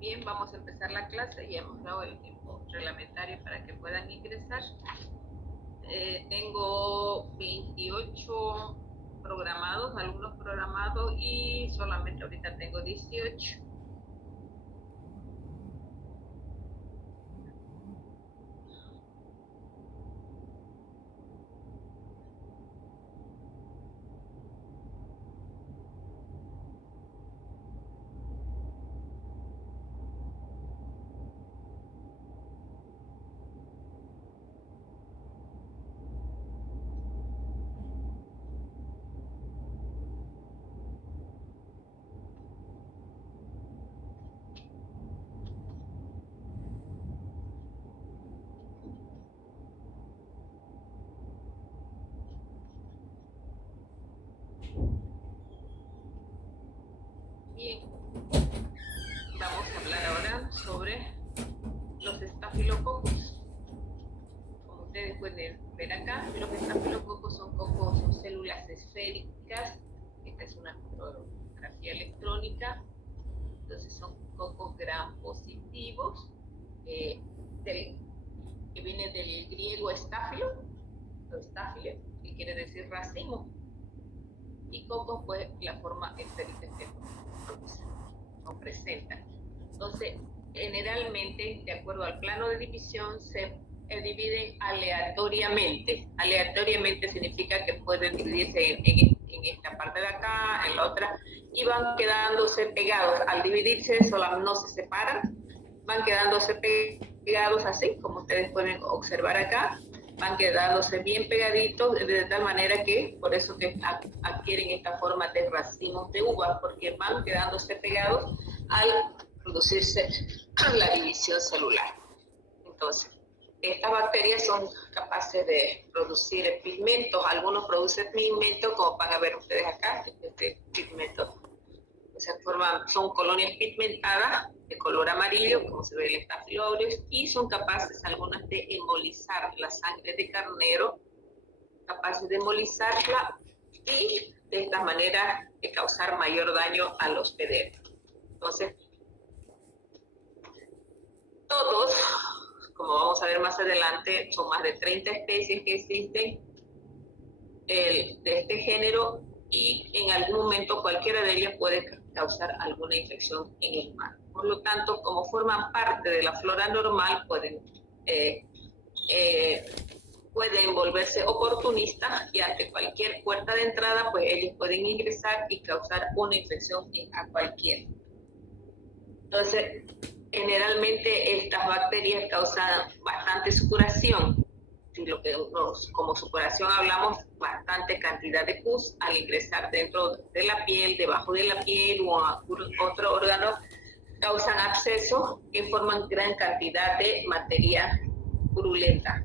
Bien, vamos a empezar la clase. Ya hemos dado el tiempo reglamentario para que puedan ingresar. Tengo 28 programados, alumnos programados, y solamente ahorita tengo 18. Bien, vamos a hablar ahora sobre los estafilococos. Como ustedes pueden ver acá, los estafilococos son cocos, son células esféricas. Esta es una fotografía electrónica. Entonces son cocos gram positivos, que viene del griego estáfilo, o estáfile, que quiere decir racimo. Y cocos, pues, la forma esférica que nos presentan. Entonces, generalmente, de acuerdo al plano de división, se dividen aleatoriamente. Aleatoriamente significa que pueden dividirse en esta parte de acá, en la otra, y van quedándose pegados. Al dividirse, solamente no se separan, van quedándose pegados así, como ustedes pueden observar acá. Van quedándose bien pegaditos, de tal manera que, por eso que adquieren esta forma de racimos de uvas, porque van quedándose pegados al producirse la división celular. Entonces, estas bacterias son capaces de producir pigmentos. Algunos producen pigmentos, como van a ver ustedes acá, este pigmento. Son colonias pigmentadas de color amarillo, como se ve en el Staphylo aureus, y son capaces algunas de embolizar la sangre de carnero, capaces de embolizarla y de esta manera de causar mayor daño al hospedero. Entonces, todos, como vamos a ver más adelante, son más de 30 especies que existen de este género, y en algún momento cualquiera de ellas puede causar alguna infección en el humano. Por lo tanto, como forman parte de la flora normal, pueden volverse oportunistas, y ante cualquier puerta de entrada, pues ellos pueden ingresar y causar una infección a cualquiera. Entonces, generalmente estas bacterias causan bastante supuración. Lo que como supuración hablamos bastante cantidad de pus al ingresar dentro de la piel, debajo de la piel o a otro órgano, causan abscesos que forman gran cantidad de materia purulenta.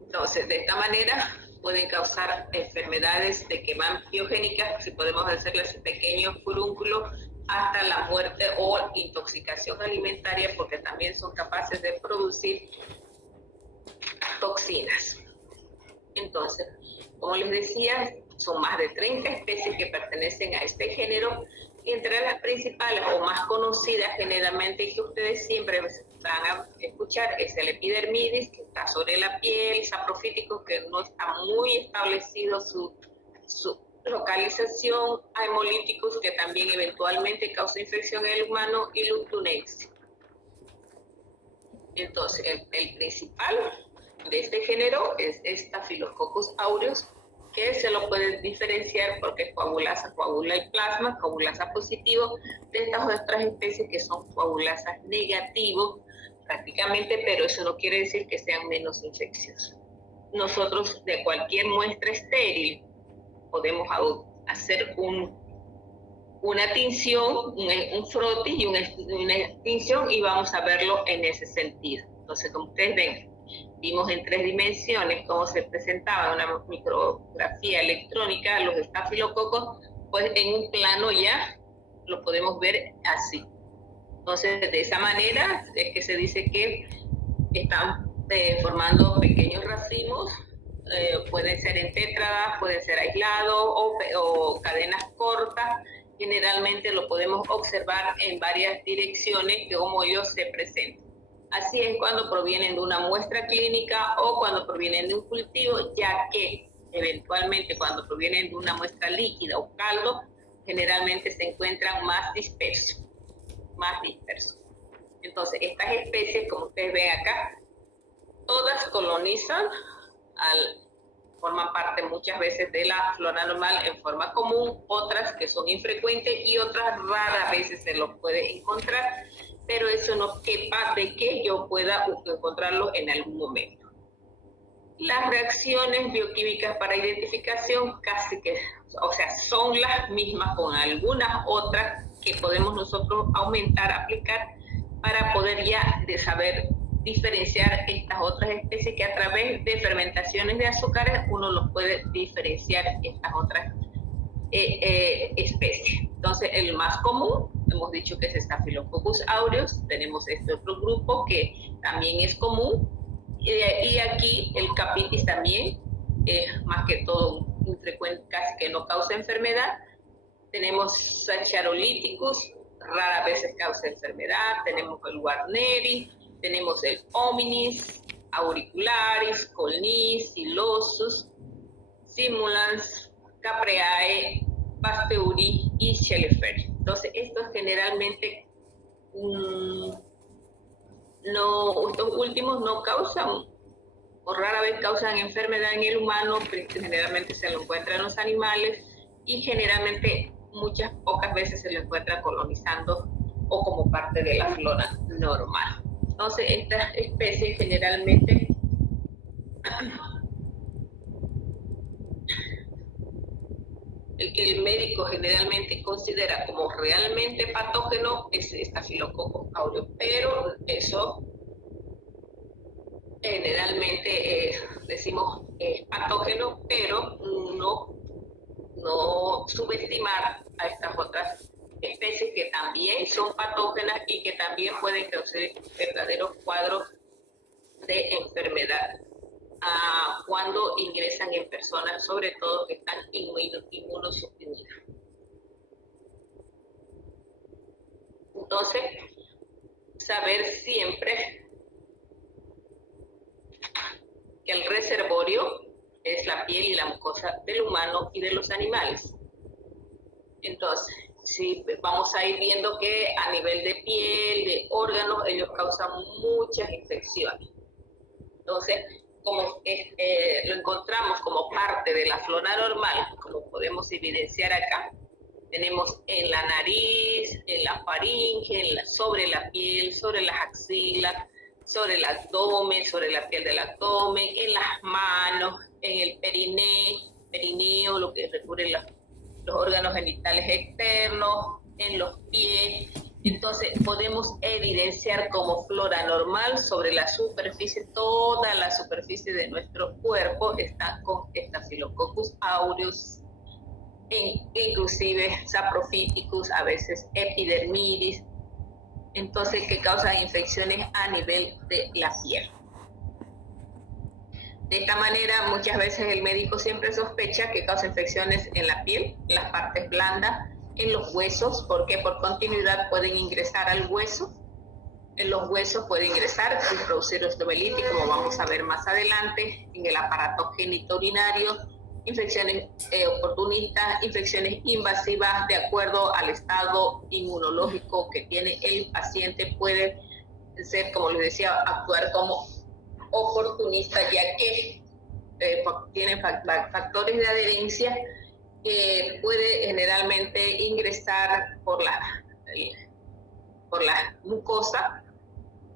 Entonces, de esta manera pueden causar enfermedades de quemabiogénicas, si podemos hacerles pequeños furúnculos, hasta la muerte o intoxicación alimentaria, porque también son capaces de producir toxinas. Entonces, como les decía, son más de 30 especies que pertenecen a este género, y entre las principales o más conocidas generalmente, que ustedes siempre van a escuchar, es el epidermidis, que está sobre la piel, saprofíticos, que no está muy establecido su localización, a hemolíticos, que también eventualmente causa infección en el humano, y Lutunensis. Entonces, el principal de este género es Staphylococcus aureus, que se lo pueden diferenciar porque es coagulasa, coagula el plasma, coagulasa positivo, de estas otras especies que son coagulasas negativos prácticamente, pero eso no quiere decir que sean menos infecciosos. Nosotros, de cualquier muestra estéril, podemos hacer una tinción, un frotis y una tinción, y vamos a verlo en ese sentido. Entonces, como ustedes ven, vimos en 3 dimensiones cómo se presentaba una micrografía electrónica los estafilococos, pues en un plano ya lo podemos ver así. Entonces, de esa manera es que se dice que están formando pequeños racimos, pueden ser en tétradas, pueden ser aislados o cadenas cortas, generalmente lo podemos observar en varias direcciones de cómo ellos se presentan. Así es cuando provienen de una muestra clínica o cuando provienen de un cultivo, ya que eventualmente cuando provienen de una muestra líquida o caldo, generalmente se encuentran más dispersos. Entonces, estas especies, como ustedes ven acá, todas colonizan, forman parte muchas veces de la flora normal en forma común, otras que son infrecuentes y otras raras veces se los puede encontrar, pero eso no quepa de que yo pueda encontrarlo en algún momento. Las reacciones bioquímicas para identificación casi que, o sea, son las mismas con algunas otras que podemos nosotros aumentar, aplicar, para poder ya saber diferenciar estas otras especies que a través de fermentaciones de azúcares uno los puede diferenciar estas otras especies. Entonces, el más común, hemos dicho que es Staphylococcus aureus, tenemos este otro grupo que también es común, y aquí el capitis también es más que todo infrecuente, casi que no causa enfermedad. Tenemos Saccharolithicus, rara veces causa enfermedad. Tenemos el Warneri, tenemos el Hominis, Auricularis, Colnis, Silosus, Simulans, Capreae, Pasteuri y Scheleferi. Entonces, estos generalmente estos últimos no causan, o rara vez causan enfermedad en el humano, pero generalmente se lo encuentran en los animales y generalmente muchas pocas veces se lo encuentra colonizando o como parte de la flora normal. Entonces, estas especies generalmente el que el médico generalmente considera como realmente patógeno es Staphylococcus aureus, pero eso generalmente decimos patógeno, pero no subestimar a estas otras especies que también son patógenas y que también pueden causar verdaderos cuadros de enfermedad cuando ingresan en personas, sobre todo que están inmunosuprimidas. Entonces, saber siempre que el reservorio es la piel y la mucosa del humano y de los animales. Entonces, si vamos a ir viendo que a nivel de piel, de órganos, ellos causan muchas infecciones. Entonces, como lo encontramos como parte de la flora normal, como podemos evidenciar acá, tenemos en la nariz, en la faringe, sobre la piel, sobre las axilas, sobre el abdomen, sobre la piel del abdomen, en las manos, en el perineo, lo que recubre los órganos genitales externos, en los pies. Entonces podemos evidenciar como flora normal sobre la superficie, toda la superficie de nuestro cuerpo está con Staphylococcus aureus, inclusive Saprophyticus, a veces epidermidis, entonces que causan infecciones a nivel de la piel. De esta manera, muchas veces el médico siempre sospecha que causa infecciones en la piel, en las partes blandas, en los huesos, porque por continuidad pueden ingresar al hueso. En los huesos puede ingresar y producir osteomielitis, como vamos a ver más adelante, en el aparato genitourinario, infecciones oportunistas, infecciones invasivas de acuerdo al estado inmunológico que tiene el paciente. Puede ser, como les decía, actuar como oportunista, ya que tiene factores de adherencia que puede generalmente ingresar por la mucosa,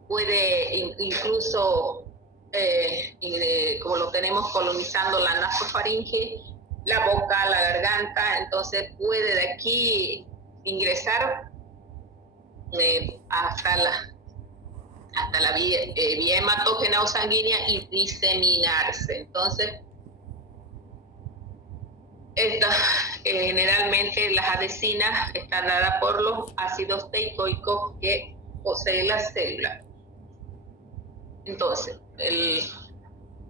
puede incluso, como lo tenemos colonizando la nasofaringe, la boca, la garganta, entonces puede de aquí ingresar hasta la vía hematógena o sanguínea y diseminarse. Entonces, generalmente las adhesinas están dadas por los ácidos teicoicos que posee la célula. Entonces,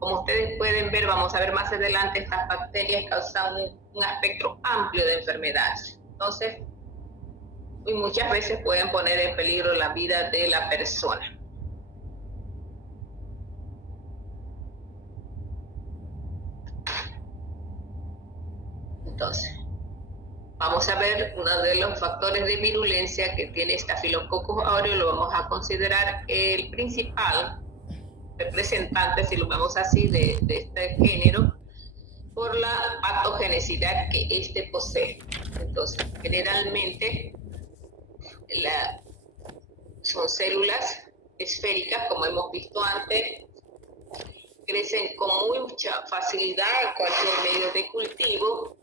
como ustedes pueden ver, vamos a ver más adelante, estas bacterias causan un espectro amplio de enfermedades. Entonces, y muchas veces pueden poner en peligro la vida de la persona. Entonces, vamos a ver uno de los factores de virulencia que tiene Staphylococcus aureus, lo vamos a considerar el principal representante, si lo vemos así, de este género, por la patogenicidad que éste posee. Entonces, generalmente son células esféricas, como hemos visto antes, crecen con mucha facilidad en cualquier medio de cultivo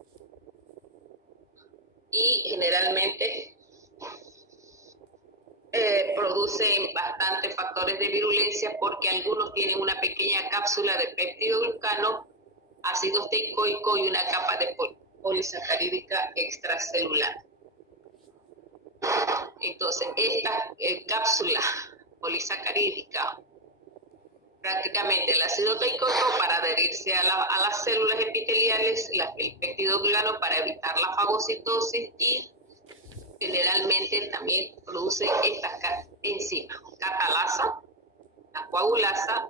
y generalmente producen bastantes factores de virulencia porque algunos tienen una pequeña cápsula de peptidoglucano, ácido teicoico y una capa de polisacarídica extracelular. Entonces, esta cápsula polisacarídica, prácticamente el ácido teicoico para adherirse a las células epiteliales, el peptidoglucano para evitar la fagocitosis y generalmente también produce estas enzimas, catalasa, la coagulasa,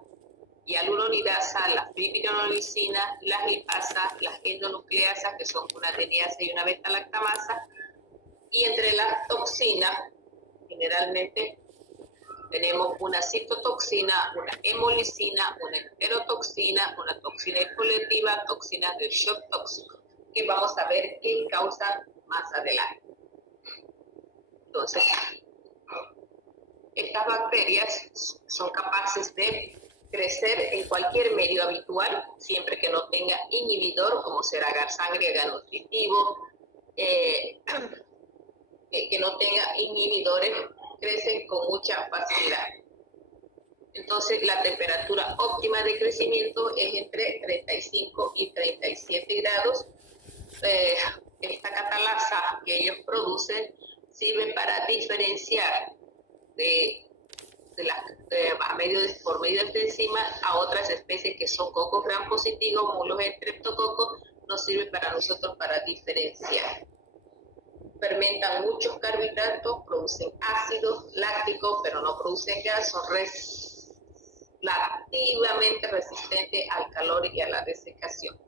hialuronidasa, la fibrinolicisina, las lipasas, las endonucleasas, que son una adeniasa y una beta-lactamasa, y entre las toxinas, generalmente tenemos una citotoxina, una hemolicina, una enterotoxina, una toxina exfoliativa, toxinas de shock tóxico, que vamos a ver qué causa más adelante. Entonces, estas bacterias son capaces de crecer en cualquier medio habitual, siempre que no tenga inhibidor, como ser agar sangre, agar nutritivo, que no tenga inhibidores, crecen con mucha facilidad. Entonces, la temperatura óptima de crecimiento es entre 35 y 37 grados. Esta catalasa que ellos producen sirve para diferenciar por medio de esta enzima a otras especies que son cocos gram positivos, mulos streptococos, nos sirve para nosotros para diferenciar. Fermentan muchos carbohidratos, producen ácidos lácticos, pero no producen gas, son relativamente resistentes al calor y a la desecación.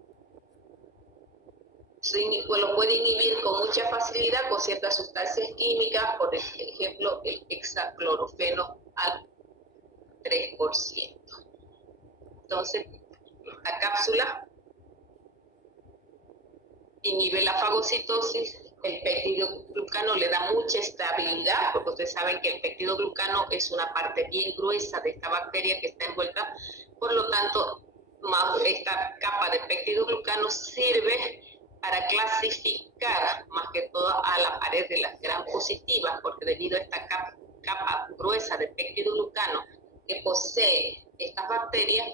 Lo puede inhibir con mucha facilidad con ciertas sustancias químicas, por ejemplo, el hexaclorofeno al 3%. Entonces, esta cápsula inhibe la fagocitosis, el peptidoglucano le da mucha estabilidad, porque ustedes saben que el peptidoglucano es una parte bien gruesa de esta bacteria que está envuelta, por lo tanto, esta capa de peptidoglucano sirve para clasificar más que todo a la pared de las gram positivas, porque debido a esta capa gruesa de peptidoglucano que posee estas bacterias,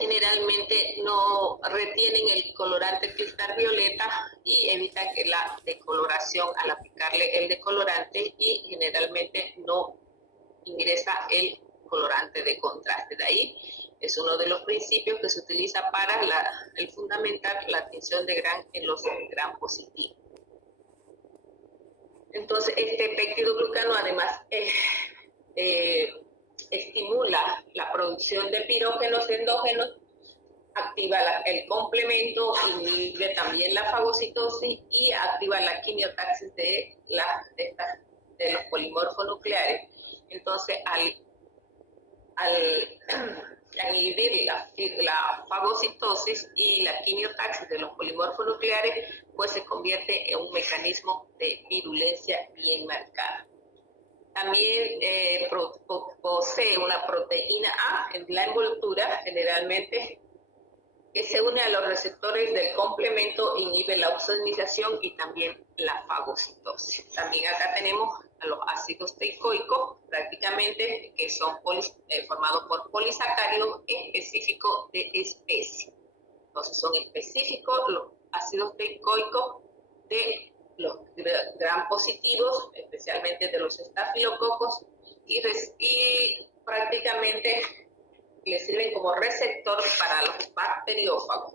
generalmente no retienen el colorante cristal violeta y evitan que la decoloración al aplicarle el decolorante, y generalmente no ingresa el colorante de contraste. De ahí es uno de los principios que se utiliza para el fundamentar la tinción de Gram en los gram positivos. Entonces, este peptidoglucano además estimula la producción de pirógenos endógenos, activa el complemento, inhibe también la fagocitosis y activa la quimiotaxis de los polimorfos nucleares. Entonces, al inhibir la fagocitosis y la quimiotaxis de los polimorfos nucleares, pues se convierte en un mecanismo de virulencia bien marcada. También posee una proteína A en la envoltura, generalmente, que se une a los receptores del complemento, inhibe la oxidatización y también la fagocitosis. También acá tenemos a los ácidos teicoicos, prácticamente, que son formados por polisacáridos específicos de especie. Entonces, son específicos los ácidos teicoicos de los gram positivos, especialmente de los estafilococos, y prácticamente le sirven como receptor para los bacteriófagos.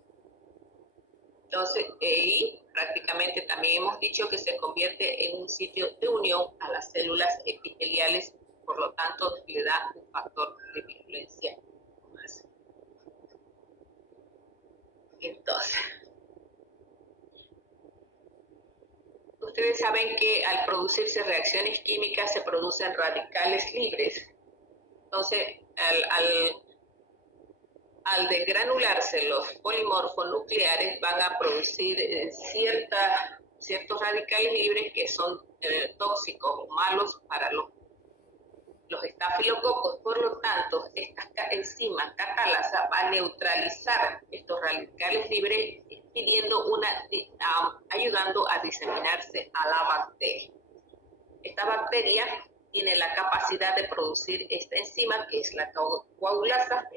Entonces, y prácticamente también hemos dicho que se convierte en un sitio de unión a las células epiteliales, por lo tanto le da un factor de virulencia más. Entonces, ustedes saben que al producirse reacciones químicas se producen radicales libres. Entonces, al desgranularse los polimorfos nucleares van a producir ciertos radicales libres que son tóxicos o malos para los estafilococos. Por lo tanto, esta enzima catalasa va a neutralizar estos radicales libres, ayudando a diseminarse a la bacteria. Esta bacteria tiene la capacidad de producir esta enzima, que es la coagulasa.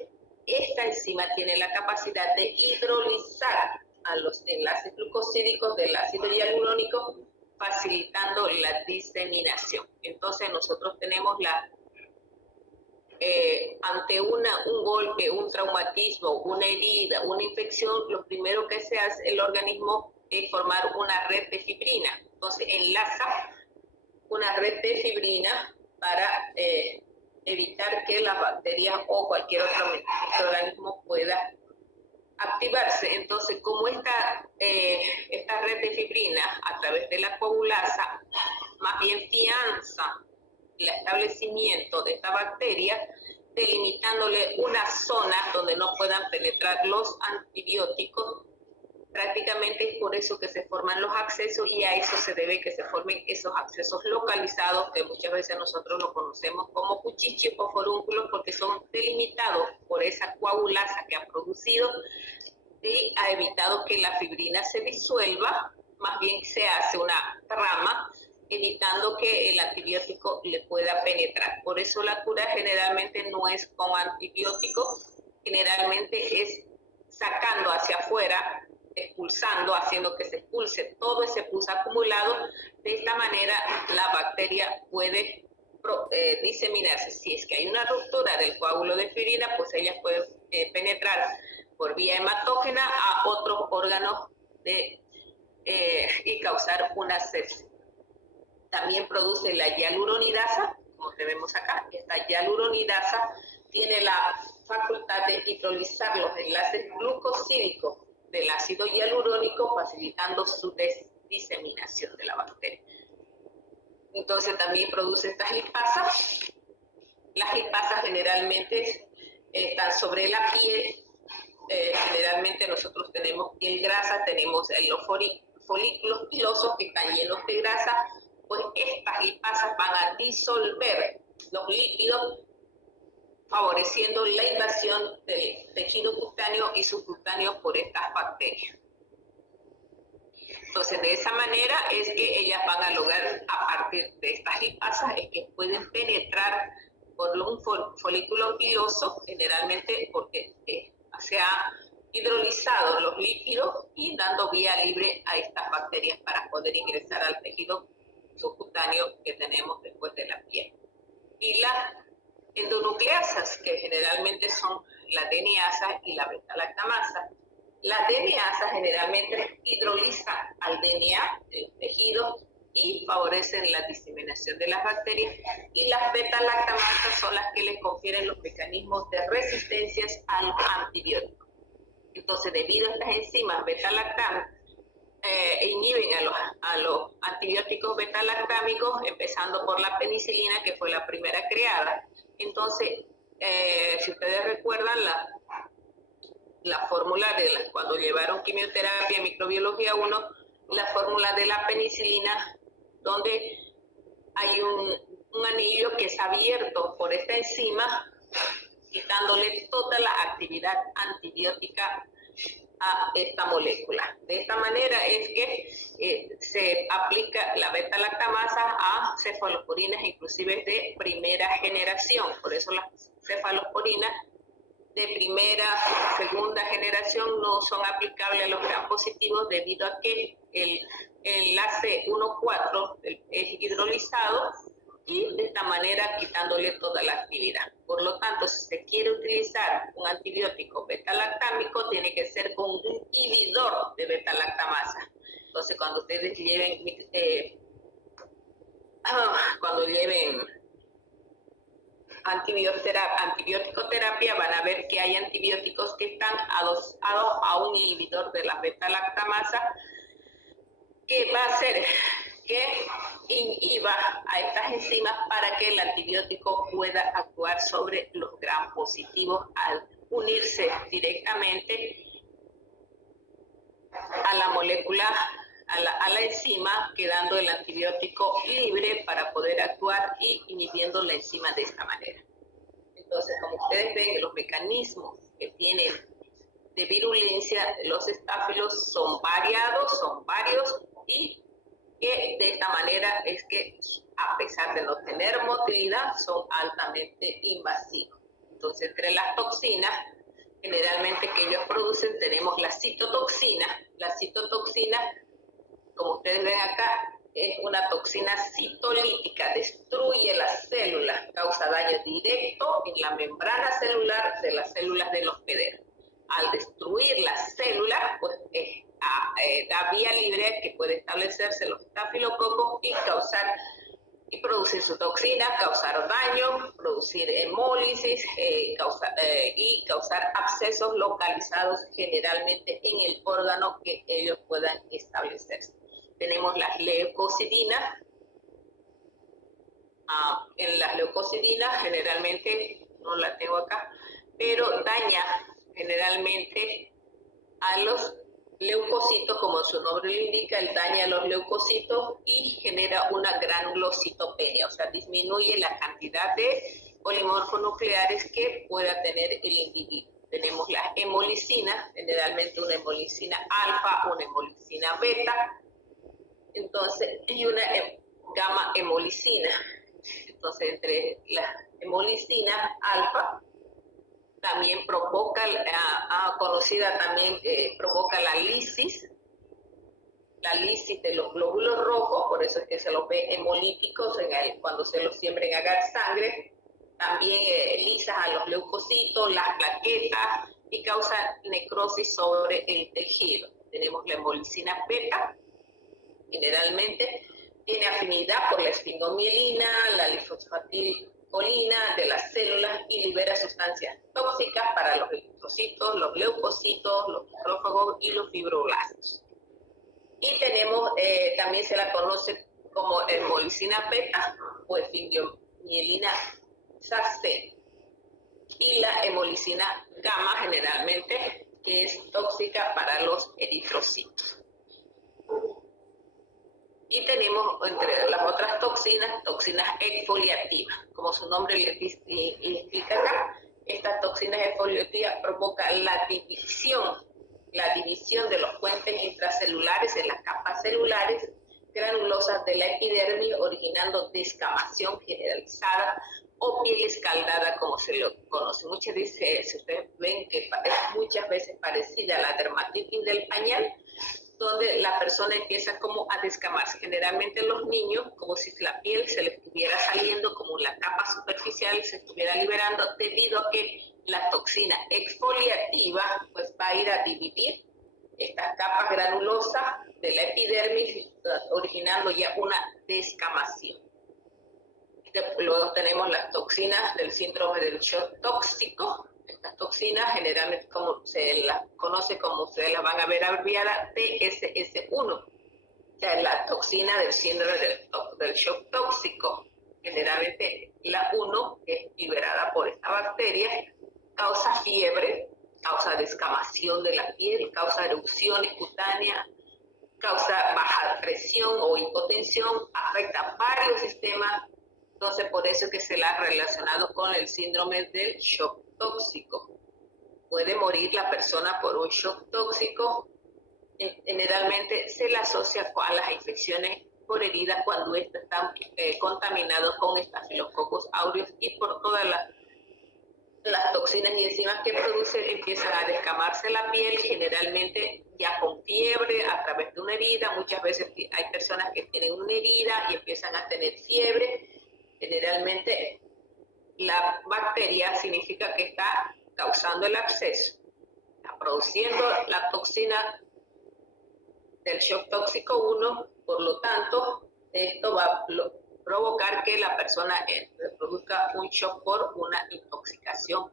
Esta enzima tiene la capacidad de hidrolizar a los enlaces glucosídicos del ácido hialurónico, facilitando la diseminación. Entonces nosotros tenemos ante un golpe, un traumatismo, una herida, una infección, lo primero que se hace el organismo es formar una red de fibrina. Entonces enlaza una red de fibrina para evitar que las bacterias o cualquier otro microorganismo pueda activarse. Entonces, como esta red de fibrina a través de la coagulasa más bien fianza el establecimiento de esta bacteria, delimitándole una zona donde no puedan penetrar los antibióticos, prácticamente es por eso que se forman los accesos, y a eso se debe que se formen esos accesos localizados, que muchas veces nosotros lo conocemos como cuchicheos o forúnculos, porque son delimitados por esa coagulasa que ha producido y ha evitado que la fibrina se disuelva, más bien se hace una trama, evitando que el antibiótico le pueda penetrar. Por eso la cura generalmente no es con antibióticos, generalmente es sacando hacia afuera, expulsando, haciendo que se expulse todo ese pus acumulado. De esta manera la bacteria puede diseminarse. Si es que hay una ruptura del coágulo de fibrina, pues ella puede penetrar por vía hematógena a otros órganos y causar una sepsis. También produce la hialuronidasa, como vemos acá. Esta hialuronidasa tiene la facultad de hidrolizar los enlaces glucosídicos del ácido hialurónico, facilitando su diseminación de la bacteria. Entonces también produce estas lipasas. Las lipasas generalmente están sobre la piel. Generalmente nosotros tenemos piel grasa, tenemos los folículos pilosos que están llenos de grasa, pues estas lipasas van a disolver los lípidos, favoreciendo la invasión del tejido cutáneo y subcutáneo por estas bacterias. Entonces, de esa manera es que ellas van a lograr, a partir de estas lipasas, es que pueden penetrar por un folículo piloso, generalmente porque se ha hidrolizado los lípidos y dando vía libre a estas bacterias para poder ingresar al tejido subcutáneo que tenemos después de la piel. Y las endonucleasas, que generalmente son la DNA y la beta-lactamasa. La DNA generalmente hidroliza al DNA, el tejido, y favorecen la diseminación de las bacterias, y las beta-lactamasas son las que les confieren los mecanismos de resistencia al antibiótico. Entonces, debido a estas enzimas beta-lactam, inhiben a los antibióticos beta-lactámicos, empezando por la penicilina, que fue la primera creada. Entonces, si ustedes recuerdan la fórmula cuando llevaron quimioterapia en microbiología 1, la fórmula de la penicilina, donde hay un anillo que es abierto por esta enzima, quitándole toda la actividad antibiótica a esta molécula. De esta manera es que se aplica la beta-lactamasa a cefalosporinas, inclusive de primera generación. Por eso las cefalosporinas de primera, segunda generación no son aplicables a los gram positivos, debido a que el enlace 1,4 es hidrolizado, y de esta manera quitándole toda la actividad. Por lo tanto, si se quiere utilizar un antibiótico beta-lactámico, tiene que ser con un inhibidor de beta-lactamasa. Entonces, cuando ustedes lleven antibiótico-terapia, van a ver que hay antibióticos que están adosados a un inhibidor de la beta-lactamasa, que va a hacer que inhiba a estas enzimas para que el antibiótico pueda actuar sobre los gram positivos al unirse directamente a la molécula, a la enzima, quedando el antibiótico libre para poder actuar y inhibiendo la enzima de esta manera. Entonces, como ustedes ven, los mecanismos que tienen de virulencia los estáfilos son variados, son varios, y que de esta manera es que, a pesar de no tener motilidad, son altamente invasivos. Entonces, entre las toxinas generalmente que ellos producen tenemos la citotoxina. La citotoxina, como ustedes ven acá, es una toxina citolítica, destruye las células, causa daño directo en la membrana celular de las células del hospedero. Al destruir las células, pues da vía libre que puede establecerse los estafilococos y producir su toxina, causar daño, producir hemólisis y causar abscesos localizados generalmente en el órgano que ellos puedan establecerse. Tenemos las leucocidinas. En las leucocidinas generalmente, no la tengo acá, pero daña generalmente a los leucocitos, como su nombre lo indica, él daña a los leucocitos y genera una granulocitopenia, o sea, disminuye la cantidad de polimorfonucleares que pueda tener el individuo. Tenemos las hemolicinas, generalmente una hemolicina alfa, una hemolicina beta, entonces, y una gamma hemolicina. Entonces, entre las hemolicinas alfa, también provoca, conocida también, provoca la lisis de los glóbulos rojos, por eso es que se los ve hemolíticos cuando se los siembra en agar sangre. También lisas a los leucocitos, las plaquetas, y causa necrosis sobre el tejido. Tenemos la hemolicina beta, generalmente tiene afinidad por la esfingomielina, la lisofosfatilcolina de las células y libera sustancias tóxicas para los eritrocitos, los leucocitos, los macrófagos y los fibroblastos. Y tenemos, también se la conoce como hemolicina beta o esfingomielina SAC, y la hemolicina gamma generalmente, que es tóxica para los eritrocitos. Y tenemos entre las otras toxinas exfoliativas. Como su nombre le explica acá, estas toxinas exfoliativas provocan la división de los puentes intracelulares en las capas celulares granulosas de la epidermis, originando descamación generalizada o piel escaldada, como se lo conoce. Muchas veces, si ustedes ven que es muchas veces parecida a la dermatitis del pañal, donde la persona empieza como a descamarse. Generalmente los niños, como si la piel se le estuviera saliendo, como la capa superficial se estuviera liberando, debido a que la toxina exfoliativa pues va a ir a dividir estas capas granulosas de la epidermis, originando ya una descamación. Luego tenemos las toxinas del síndrome del shock tóxico. Estas toxinas generalmente como se las conoce, como ustedes las van a ver abreviada, TSS1, o sea, la toxina del síndrome del shock tóxico. Generalmente la 1 es liberada por esta bacteria, causa fiebre, causa descamación de la piel, causa erupciones cutáneas, causa baja presión o hipotensión, afecta varios sistemas. Entonces, por eso es que se la ha relacionado con el síndrome del shock tóxico. Puede morir la persona por un shock tóxico. Generalmente se la asocia a las infecciones por heridas cuando están contaminados con Staphylococcus aureus, y por todas las toxinas y enzimas que producen empiezan a descamarse la piel, generalmente ya con fiebre a través de una herida. Muchas veces hay personas que tienen una herida y empiezan a tener fiebre. Generalmente la bacteria significa que está causando el absceso, está produciendo la toxina del shock tóxico 1, por lo tanto, esto va a provocar que la persona produzca un shock por una intoxicación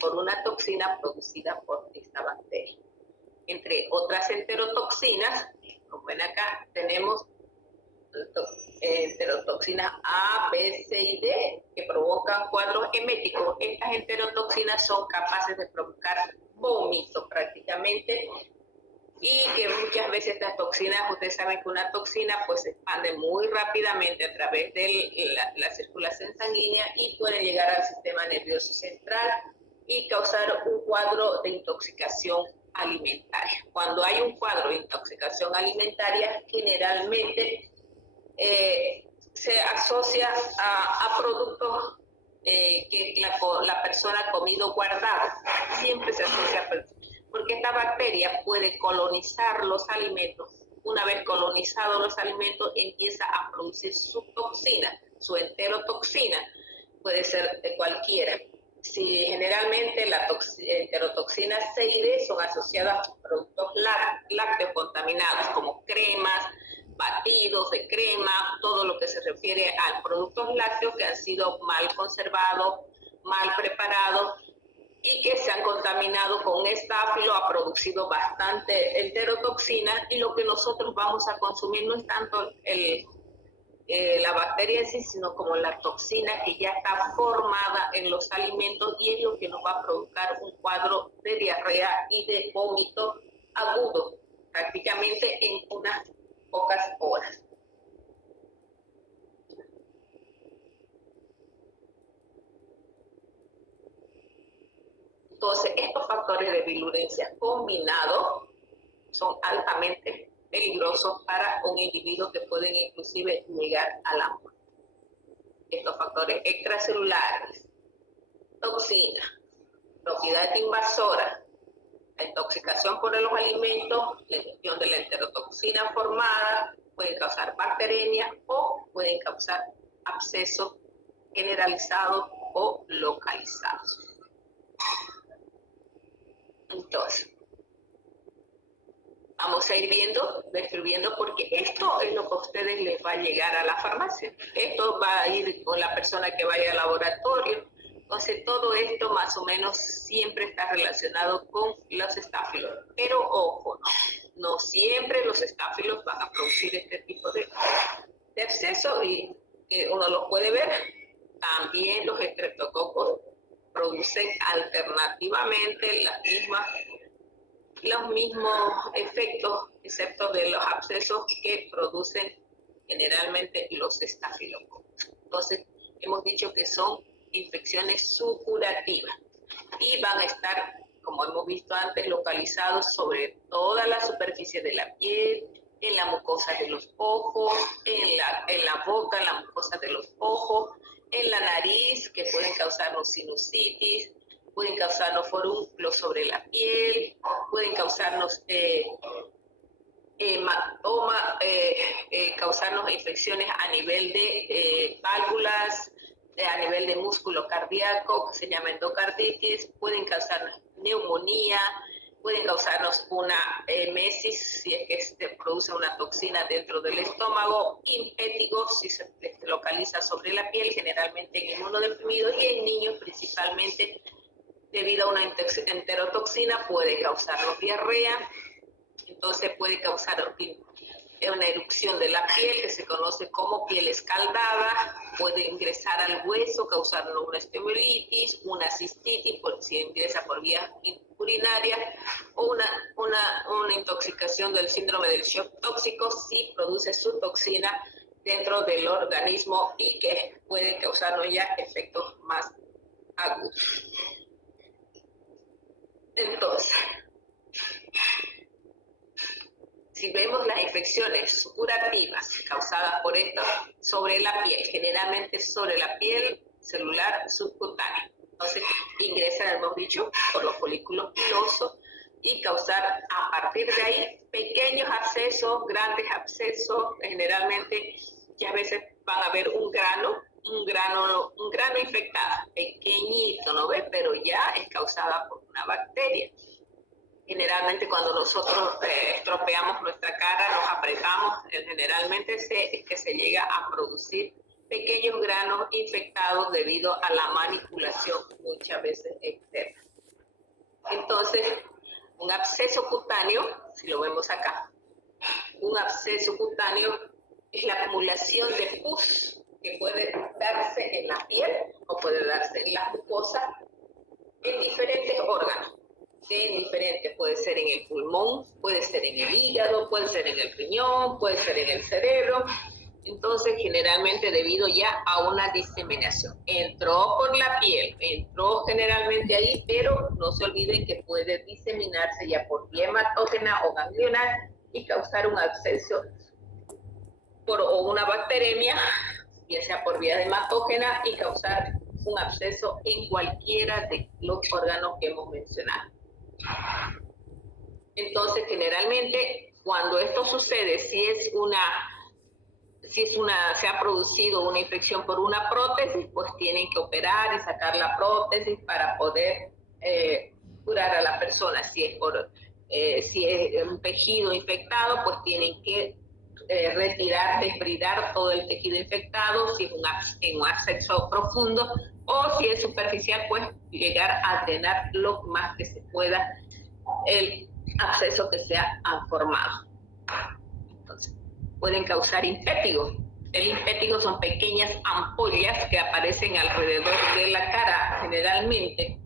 por una toxina producida por esta bacteria. Entre otras enterotoxinas, como ven acá, tenemos enterotoxinas A, B, C y D que provocan cuadros eméticos. Estas enterotoxinas son capaces de provocar vómito prácticamente y que muchas veces estas toxinas, ustedes saben que una toxina pues se expande muy rápidamente a través de la circulación sanguínea y puede llegar al sistema nervioso central y causar un cuadro de intoxicación alimentaria. Cuando hay un cuadro de intoxicación alimentaria, generalmente se asocia a productos que la persona ha comido guardado. Siempre se asocia porque esta bacteria puede colonizar los alimentos. Una vez colonizados los alimentos, empieza a producir su toxina, su enterotoxina, puede ser de cualquiera. Si generalmente la enterotoxina C y D son asociadas a productos lácteos contaminados, como cremas, batidos de crema, todo lo que se refiere a productos lácteos que han sido mal conservados, mal preparados, y que se han contaminado con estáfilo, ha producido bastante enterotoxina, y lo que nosotros vamos a consumir no es tanto la bacteria en sí, sino como la toxina que ya está formada en los alimentos, y es lo que nos va a provocar un cuadro de diarrea y de vómito agudo, prácticamente en unas pocas horas. Entonces, estos factores de virulencia combinados son altamente peligrosos para un individuo que pueden inclusive llegar a la muerte. Estos factores extracelulares, toxinas, propiedad invasora, la intoxicación por los alimentos, la ingestión de la enterotoxina formada, pueden causar bacteremia o pueden causar abscesos generalizados o localizados. Entonces, vamos a ir describiendo, porque esto es lo que a ustedes les va a llegar a la farmacia. Esto va a ir con la persona que vaya al laboratorio. Entonces, todo esto más o menos siempre está relacionado con los estáfilos. Pero ojo, no siempre los estáfilos van a producir este tipo de absceso, y que uno lo puede ver. También los estreptococos producen alternativamente los mismos efectos, excepto de los abscesos que producen generalmente los estafilococos. Entonces, hemos dicho que son infecciones supurativas y van a estar, como hemos visto antes, localizados sobre toda la superficie de la piel, en la mucosa de los ojos, en la boca, en la mucosa de los ojos, en la nariz, que pueden causarnos sinusitis, pueden causarnos forúnculos sobre la piel, pueden causarnos hematoma, causarnos infecciones a nivel de válvulas, a nivel de músculo cardíaco, que se llama endocarditis, pueden causarnos neumonía, pueden causarnos una emesis, si es que se produce una toxina dentro del estómago, impétigo, si se localiza sobre la piel, generalmente en inmunodeprimidos y en niños principalmente, debido a una enterotoxina, puede causarnos diarrea. Entonces puede causar una erupción de la piel, que se conoce como piel escaldada, puede ingresar al hueso, causarnos una osteomielitis, una cistitis, si ingresa por vía urinaria, o una intoxicación del síndrome del shock tóxico, si produce su toxina dentro del organismo y que puede causarnos ya efectos más agudos. Entonces, si vemos las infecciones supurativas causadas por esto sobre la piel, generalmente sobre la piel celular subcutánea, entonces ingresan, hemos dicho, por los folículos pilosos y causar a partir de ahí pequeños abscesos, grandes abscesos, generalmente ya a veces van a haber un grano infectado, pequeñito, ¿no ves? Pero ya es causada por una bacteria. Generalmente cuando nosotros estropeamos nuestra cara, nos apretamos, generalmente es que se llega a producir pequeños granos infectados debido a la manipulación muchas veces externa. Entonces, un absceso cutáneo, si lo vemos acá, un absceso cutáneo es la acumulación de pus que puede darse en la piel o puede darse en las mucosas en diferentes órganos. En diferentes, puede ser en el pulmón, puede ser en el hígado, puede ser en el riñón, puede ser en el cerebro. Entonces, generalmente debido ya a una diseminación. Entró por la piel, entró generalmente ahí, pero no se olviden que puede diseminarse ya por vía hematógena o ganglionar y causar un absceso o una bacteremia, ya sea por vía hematógena, y causar un absceso en cualquiera de los órganos que hemos mencionado. Entonces, generalmente, cuando esto sucede, se ha producido una infección por una prótesis, pues tienen que operar y sacar la prótesis para poder curar a la persona. Si es un tejido infectado, pues tienen que desbridar todo el tejido infectado, si es un absceso profundo, o si es superficial, pues llegar a drenar lo más que se pueda el absceso que se ha formado. Entonces, pueden causar impétigo. El impétigo son pequeñas ampollas que aparecen alrededor de la cara generalmente,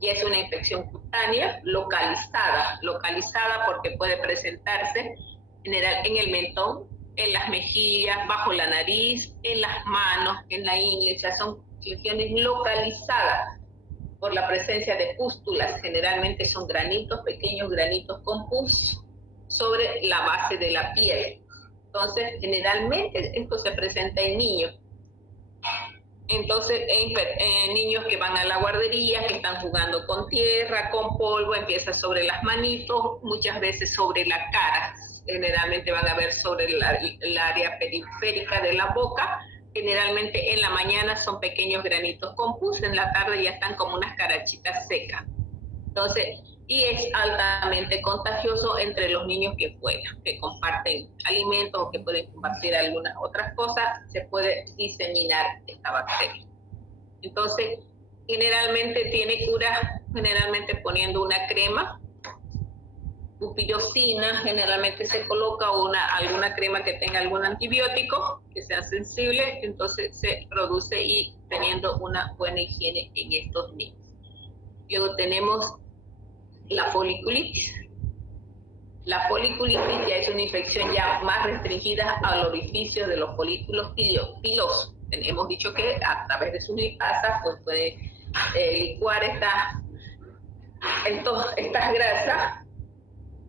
y es una infección cutánea localizada porque puede presentarse en el mentón, en las mejillas, bajo la nariz, en las manos, en la ingle. O sea, son lesiones localizadas por la presencia de pústulas. Generalmente son granitos, pequeños granitos con pus sobre la base de la piel. Entonces, generalmente esto se presenta en niños. Entonces, en niños que van a la guardería, que están jugando con tierra, con polvo, empieza sobre las manitos, muchas veces sobre la cara. Generalmente van a ver sobre el área periférica de la boca. Generalmente en la mañana son pequeños granitos con pus, en la tarde ya están como unas carachitas secas. Entonces, y es altamente contagioso entre los niños que juegan, que comparten alimentos o que pueden compartir algunas otras cosas, se puede diseminar esta bacteria. Entonces, generalmente tiene cura, generalmente poniendo una crema, pupilocina, generalmente se coloca alguna crema que tenga algún antibiótico, que sea sensible, entonces se produce y teniendo una buena higiene en estos niños. Luego tenemos la foliculitis. La foliculitis ya es una infección ya más restringida al orificio de los folículos pilosos. Hemos dicho que a través de sus lipasas pues puede licuar estas grasas.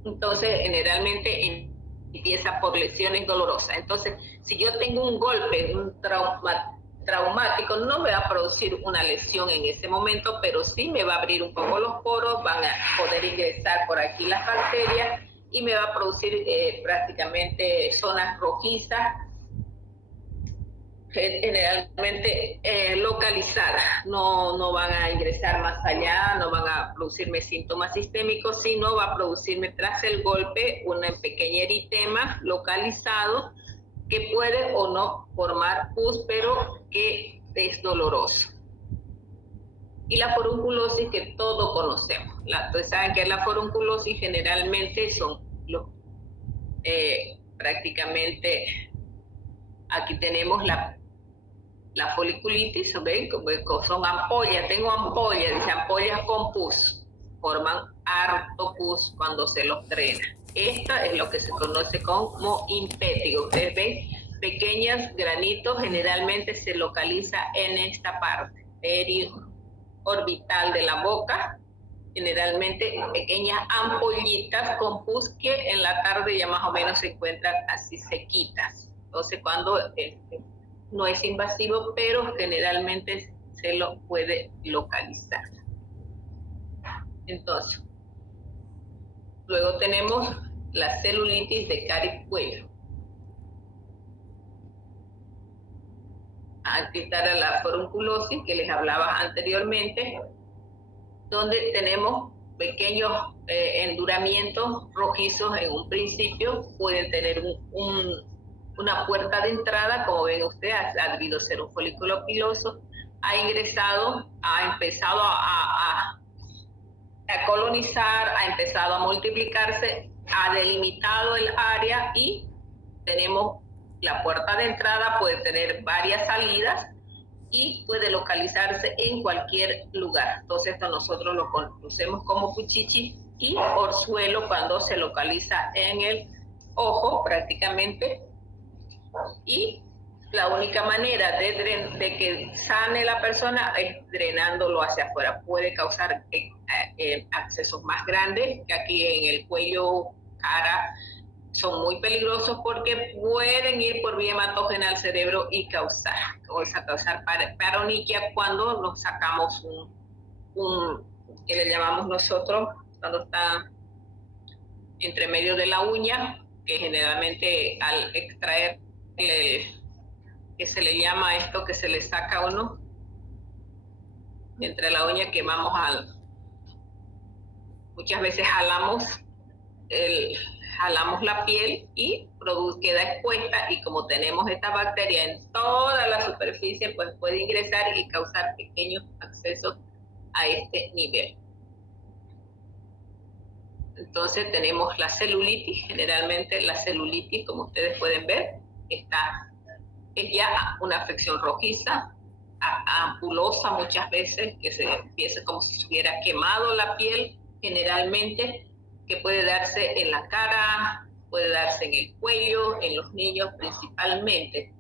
Entonces, generalmente empieza por lesiones dolorosas. Entonces, si yo tengo un golpe, un traumático, no me va a producir una lesión en ese momento, pero sí me va a abrir un poco los poros, van a poder ingresar por aquí las bacterias y me va a producir prácticamente zonas rojizas, generalmente localizadas. No van a ingresar más allá, no van a producirme síntomas sistémicos, sino va a producirme tras el golpe una pequeña eritema localizado que puede o no formar pus, pero que es doloroso. Y la forunculosis, que todos conocemos. Ustedes saben que la forunculosis generalmente son prácticamente, aquí tenemos la foliculitis, ¿ven? Son ampollas, tengo ampollas, dice ampollas con pus, forman harto pus cuando se los drena. Esta es lo que se conoce como impétigo. Ustedes ven pequeños granitos, generalmente se localiza en esta parte periorbital de la boca, generalmente pequeñas ampollitas con pus que en la tarde ya más o menos se encuentran así sequitas. Entonces, cuando no es invasivo, pero generalmente se lo puede localizar. Entonces, luego tenemos la celulitis de cara y cuello. Aquí está la forunculosis que les hablaba anteriormente, donde tenemos pequeños enduramientos rojizos en un principio pueden tener una puerta de entrada. Como ven ustedes, ha debido ser un folículo piloso, ha ingresado, ha empezado a colonizar, ha empezado a multiplicarse, ha delimitado el área y tenemos la puerta de entrada, puede tener varias salidas y puede localizarse en cualquier lugar. Entonces esto nosotros lo conocemos como puchichi y orzuelo cuando se localiza en el ojo prácticamente. Y la única manera de que sane la persona es drenándolo hacia afuera. Puede causar accesos más grandes, que aquí en el cuello, cara, son muy peligrosos porque pueden ir por vía hematógena al cerebro y causar paroniquia cuando nos sacamos que le llamamos nosotros, cuando está entre medio de la uña, que generalmente al extraer que se le llama esto que se le saca uno entre la uña, que vamos muchas veces jalamos la piel y queda expuesta, y como tenemos esta bacteria en toda la superficie, pues puede ingresar y causar pequeños accesos a este nivel. Entonces tenemos la celulitis. Generalmente la celulitis, como ustedes pueden ver, es ya una afección rojiza, ampulosa muchas veces, que se empieza como si se hubiera quemado la piel, generalmente, que puede darse en la cara, puede darse en el cuello, en los niños principalmente.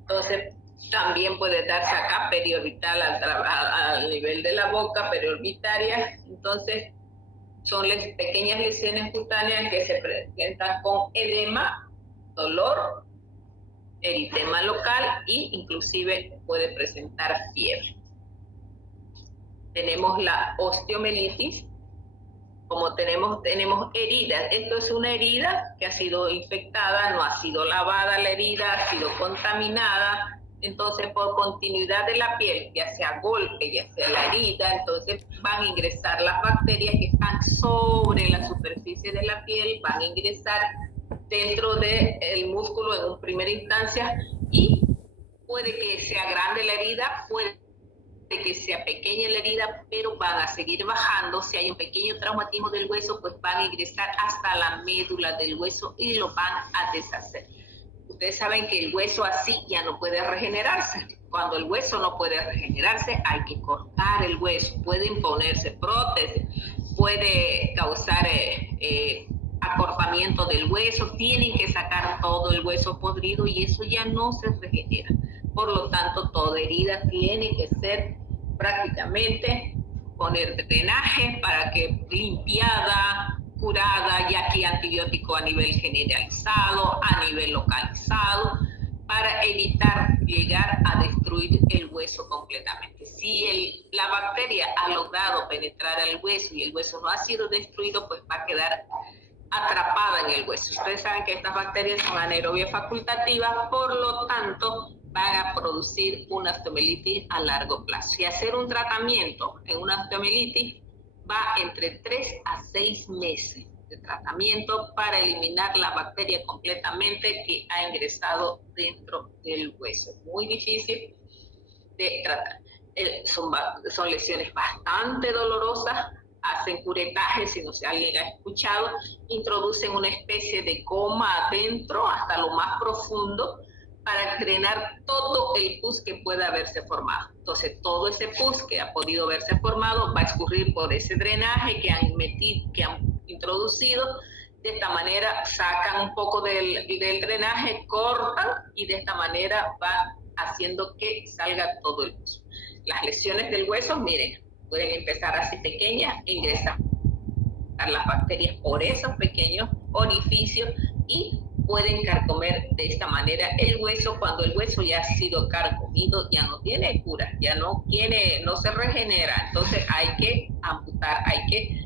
Entonces también puede darse acá periorbital al nivel de la boca, periorbitaria. Entonces son pequeñas lesiones cutáneas que se presentan con edema, dolor, eritema local e inclusive puede presentar fiebre. Tenemos la osteomielitis. Como tenemos heridas, esto es una herida que ha sido infectada, no ha sido lavada la herida, ha sido contaminada. Entonces, por continuidad de la piel, ya sea golpe, ya sea la herida, entonces van a ingresar las bacterias que están sobre la superficie de la piel, van a ingresar dentro del músculo en una primera instancia, y puede que sea grande la herida, puede que sea pequeña la herida, pero van a seguir bajando. Si hay un pequeño traumatismo del hueso, pues van a ingresar hasta la médula del hueso y lo van a deshacer. Ustedes saben que el hueso así ya no puede regenerarse. Cuando el hueso no puede regenerarse, hay que cortar el hueso. Pueden ponerse prótesis, puede causar acortamiento del hueso, tienen que sacar todo el hueso podrido y eso ya no se regenera. Por lo tanto, toda herida tiene que ser prácticamente poner drenaje para que limpiada, curada, ya que antibiótico a nivel generalizado, a nivel localizado, para evitar llegar a destruir el hueso completamente. Si la bacteria ha logrado penetrar al hueso y el hueso no ha sido destruido, pues va a quedar atrapada en el hueso. Ustedes saben que estas bacterias son anaerobias facultativas, por lo tanto van a producir una osteomielitis a largo plazo. Y hacer un tratamiento en una osteomielitis va entre 3 a 6 meses de tratamiento para eliminar la bacteria completamente que ha ingresado dentro del hueso. Muy difícil de tratar. Son lesiones bastante dolorosas. Hacen curetajes, si no sé, alguien ha escuchado, introducen una especie de coma adentro hasta lo más profundo para drenar todo el pus que pueda haberse formado. Entonces, todo ese pus que ha podido haberse formado va a escurrir por ese drenaje que han introducido. De esta manera sacan un poco del drenaje, cortan y de esta manera van haciendo que salga todo el pus. Las lesiones del hueso, miren, pueden empezar así pequeñas e ingresar las bacterias por esos pequeños orificios y pueden carcomer de esta manera el hueso. Cuando el hueso ya ha sido carcomido, ya no tiene cura, ya no se regenera. Entonces hay que amputar, hay que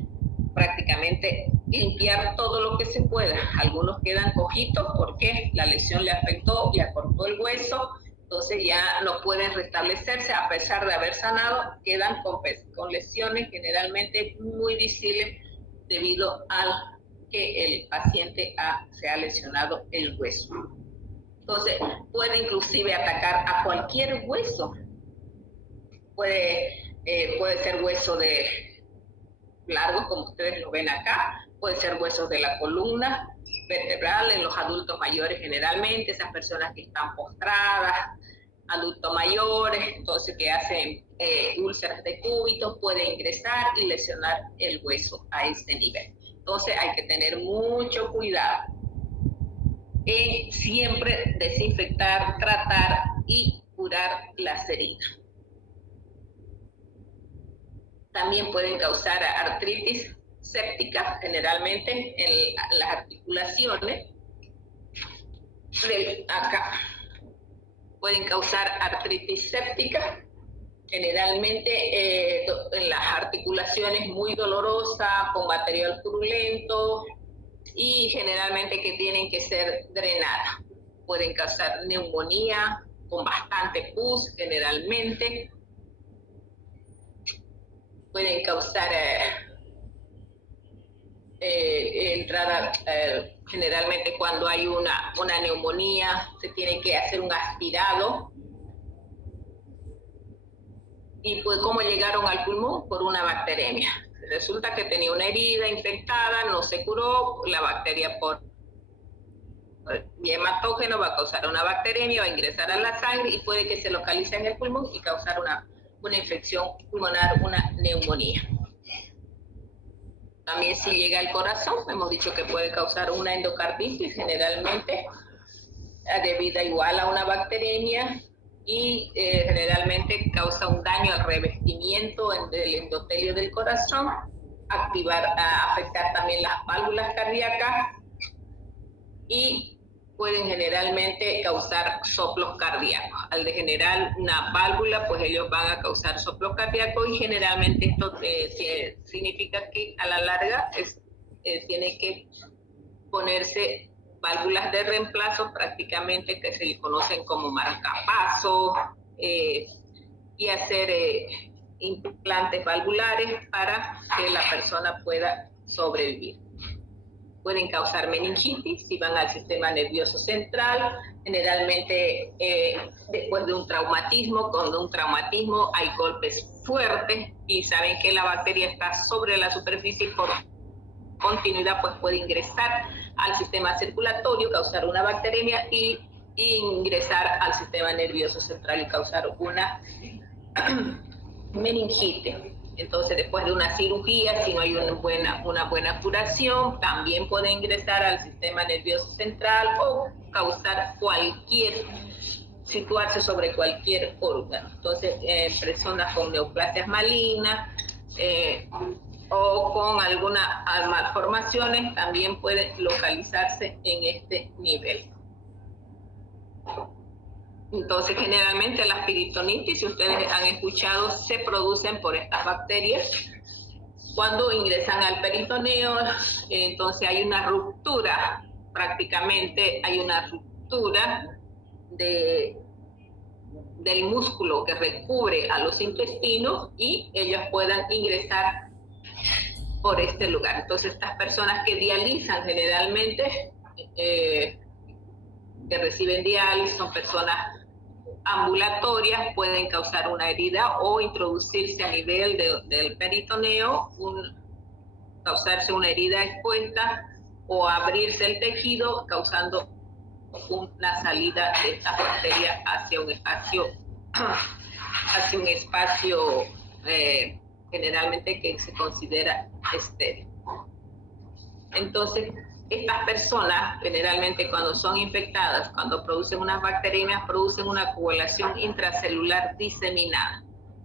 prácticamente limpiar todo lo que se pueda. Algunos quedan cojitos porque la lesión le afectó, le acortó el hueso Entonces ya no pueden restablecerse, a pesar de haber sanado, quedan con lesiones generalmente muy visibles debido a que el paciente se ha lesionado el hueso. Entonces puede inclusive atacar a cualquier hueso. Puede ser hueso de largo, como ustedes lo ven acá, puede ser huesos de la columna vertebral en los adultos mayores generalmente, esas personas que están postradas, adultos mayores, entonces que hacen úlceras de cúbito, puede ingresar y lesionar el hueso a este nivel. Entonces hay que tener mucho cuidado en siempre desinfectar, tratar y curar las heridas. También pueden causar artritis séptica, generalmente en las articulaciones. Acá pueden causar artritis séptica, generalmente en las articulaciones muy dolorosa, con material purulento y generalmente que tienen que ser drenadas. Pueden causar neumonía con bastante pus generalmente. Pueden causar entrada, generalmente cuando hay una neumonía se tiene que hacer un aspirado. Y pues, ¿cómo llegaron al pulmón? Por una bacteremia. Resulta que tenía una herida infectada, no se curó, la bacteria por hematógeno va a causar una bacteremia, va a ingresar a la sangre y puede que se localice en el pulmón y causar una infección pulmonar, una neumonía. También si llega al corazón, hemos dicho que puede causar una endocarditis, generalmente debida igual a una bacteremia, y generalmente causa un daño al revestimiento del endotelio del corazón, afectar también las válvulas cardíacas y pueden generalmente causar soplos cardíacos. Al degenerar una válvula, pues ellos van a causar soplos cardíacos y generalmente esto significa que a la larga tiene que ponerse válvulas de reemplazo prácticamente que se le conocen como marcapasos y hacer implantes valvulares para que la persona pueda sobrevivir. Pueden causar meningitis si van al sistema nervioso central, generalmente después de un traumatismo. Cuando un traumatismo hay golpes fuertes y saben que la bacteria está sobre la superficie y por continuidad pues puede ingresar al sistema circulatorio, causar una bacteremia y ingresar al sistema nervioso central y causar una meningitis. Entonces, después de una cirugía, si no hay una buena curación, también puede ingresar al sistema nervioso central o causar situarse sobre cualquier órgano. Entonces, personas con neoplasias malignas o con algunas malformaciones también pueden localizarse en este nivel. Entonces, generalmente las peritonitis, si ustedes han escuchado, se producen por estas bacterias. Cuando ingresan al peritoneo, entonces hay una ruptura, prácticamente hay una ruptura del músculo que recubre a los intestinos y ellos puedan ingresar por este lugar. Entonces, estas personas que dializan generalmente, que reciben diálisis, son personas ambulatorias, pueden causar una herida o introducirse a nivel del peritoneo, causarse una herida expuesta o abrirse el tejido, causando una salida de esta bacteria hacia un espacio generalmente que se considera estéril. Entonces, estas personas generalmente cuando son infectadas, cuando producen unas bacterias, producen una coagulación intracelular diseminada.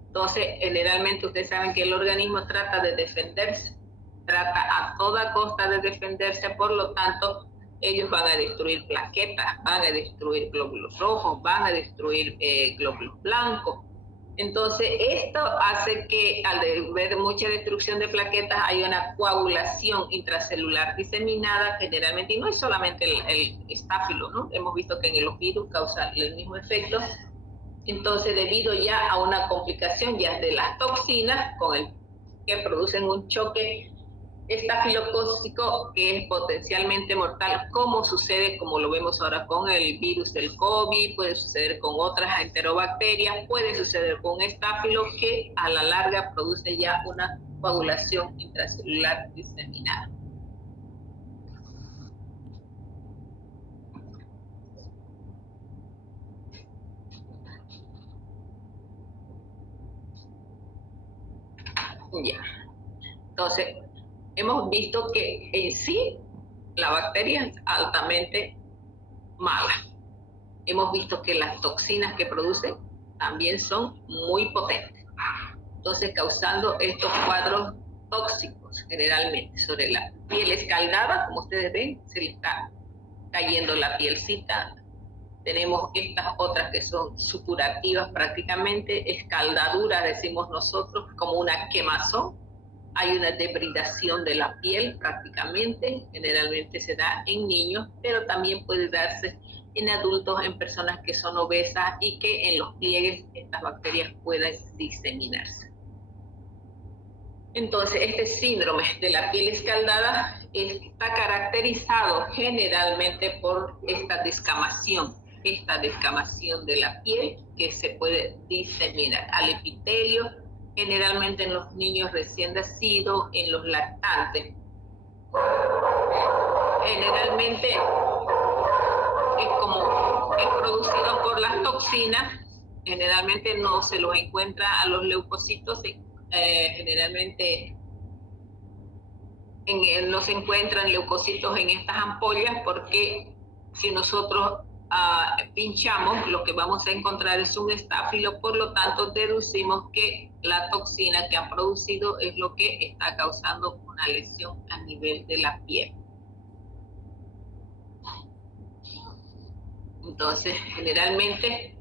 Entonces, generalmente ustedes saben que el organismo trata de defenderse, trata a toda costa de defenderse, por lo tanto, ellos van a destruir plaquetas, van a destruir glóbulos rojos, van a destruir glóbulos blancos. Entonces, esto hace que al ver mucha destrucción de plaquetas hay una coagulación intracelular diseminada generalmente, y no es solamente el estáfilo, ¿no? Hemos visto que en los virus causa el mismo efecto, Entonces, debido ya a una complicación ya de las toxinas que producen un choque estafilocócico que es potencialmente mortal, como sucede, como lo vemos ahora con el virus del COVID, puede suceder con otras enterobacterias, puede suceder con estáfilo, que a la larga produce ya una coagulación intracelular diseminada. Ya. Entonces, hemos visto que en sí la bacteria es altamente mala. Hemos visto que las toxinas que producen también son muy potentes. Entonces, causando estos cuadros tóxicos generalmente sobre la piel escaldada, como ustedes ven, se le está cayendo la pielcita. Tenemos estas otras que son supurativas prácticamente, escaldaduras decimos nosotros, como una quemazón. Hay una debridación de la piel prácticamente, generalmente se da en niños, pero también puede darse en adultos, en personas que son obesas y que en los pliegues estas bacterias puedan diseminarse. Entonces, este síndrome de la piel escaldada está caracterizado generalmente por esta descamación de la piel que se puede diseminar al epitelio, generalmente en los niños recién nacidos, en los lactantes. Generalmente es producido por las toxinas, generalmente no se los encuentra a los leucocitos, generalmente no se encuentran leucocitos en estas ampollas, porque si nosotros pinchamos, lo que vamos a encontrar es un estáfilo, por lo tanto deducimos que la toxina que ha producido es lo que está causando una lesión a nivel de la piel. Entonces, generalmente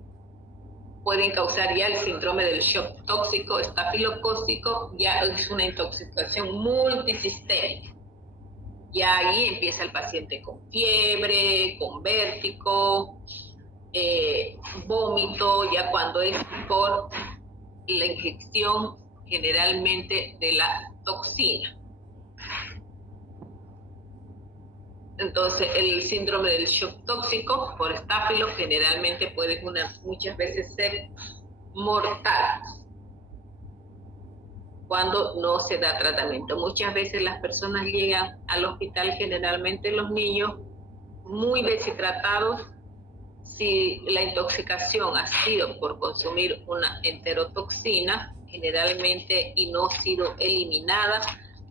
pueden causar ya el síndrome del shock tóxico, estafilocócico, ya es una intoxicación multisistémica. Ya ahí empieza el paciente con fiebre, con vértigo, vómito, ya cuando es por la ingestión generalmente de la toxina. Entonces, el síndrome del shock tóxico por estáfilo generalmente puede muchas veces ser mortal cuando no se da tratamiento. Muchas veces las personas llegan al hospital, generalmente los niños, muy deshidratados. Si la intoxicación ha sido por consumir una enterotoxina, generalmente, y no ha sido eliminada,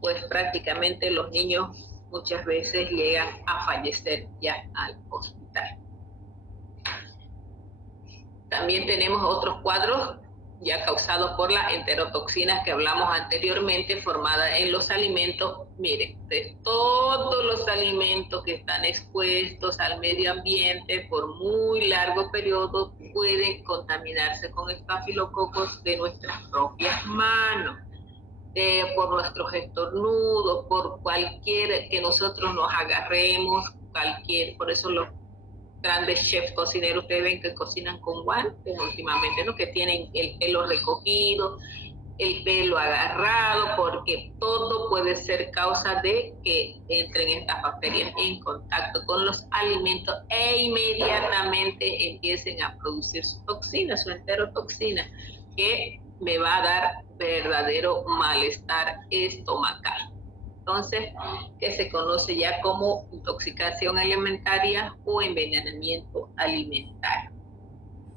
pues prácticamente los niños muchas veces llegan a fallecer ya al hospital. También tenemos otros cuadros ya causados por las enterotoxinas que hablamos anteriormente, formadas en los alimentos. Miren, de todos los alimentos que están expuestos al medio ambiente por muy largo periodo, pueden contaminarse con estafilococos de nuestras propias manos, por nuestros estornudos, por cualquier que nosotros nos agarremos, por eso los grandes chefs cocineros, ustedes ven que cocinan con guantes últimamente, ¿no? Que tienen el pelo recogido, el pelo agarrado, porque todo puede ser causa de que entren estas bacterias en contacto con los alimentos e inmediatamente empiecen a producir su toxina, su enterotoxina, que me va a dar verdadero malestar estomacal. Entonces, que se conoce ya como intoxicación alimentaria o envenenamiento alimentario.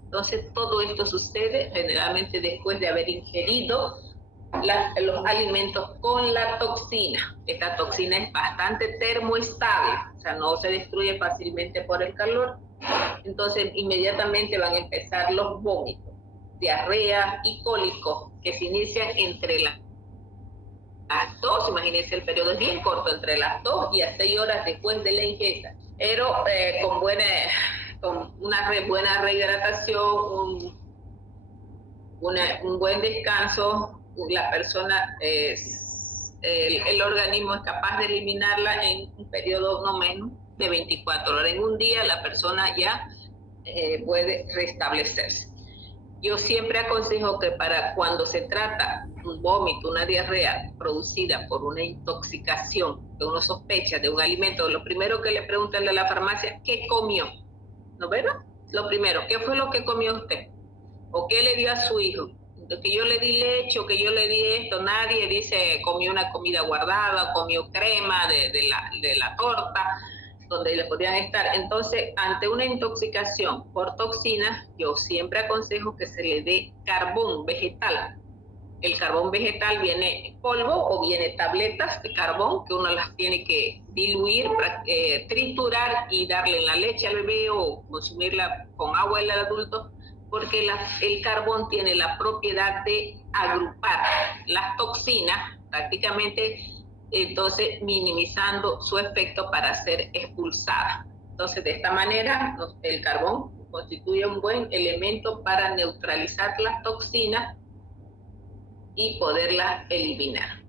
Entonces, todo esto sucede generalmente después de haber ingerido los alimentos con la toxina. Esta toxina es bastante termoestable, o sea, no se destruye fácilmente por el calor. Entonces, inmediatamente van a empezar los vómitos, diarrea y cólicos, que se inician entre las 2, imagínense, el periodo es bien corto, entre las 2 y a 6 horas después de la ingesta, pero con una buena rehidratación, un buen descanso, la persona, el organismo es capaz de eliminarla en un periodo no menos de 24 horas. En un día la persona ya puede restablecerse. Yo siempre aconsejo que para cuando se trata un vómito, una diarrea producida por una intoxicación, que uno sospecha de un alimento, lo primero que le preguntan de la farmacia, ¿qué comió? ¿No ven? Lo primero, ¿qué fue lo que comió usted? ¿O qué le dio a su hijo? Que yo le di leche o que yo le di esto, nadie dice comió una comida guardada, comió crema de la torta, donde le podrían estar. Entonces, ante una intoxicación por toxinas, yo siempre aconsejo que se le dé carbón vegetal. El carbón vegetal viene en polvo o viene tabletas de carbón que uno las tiene que diluir, triturar y darle en la leche al bebé o consumirla con agua al adulto, porque el carbón tiene la propiedad de agrupar las toxinas prácticamente, entonces minimizando su efecto para ser expulsada. Entonces, de esta manera, el carbón constituye un buen elemento para neutralizar las toxinas y poderlas eliminar.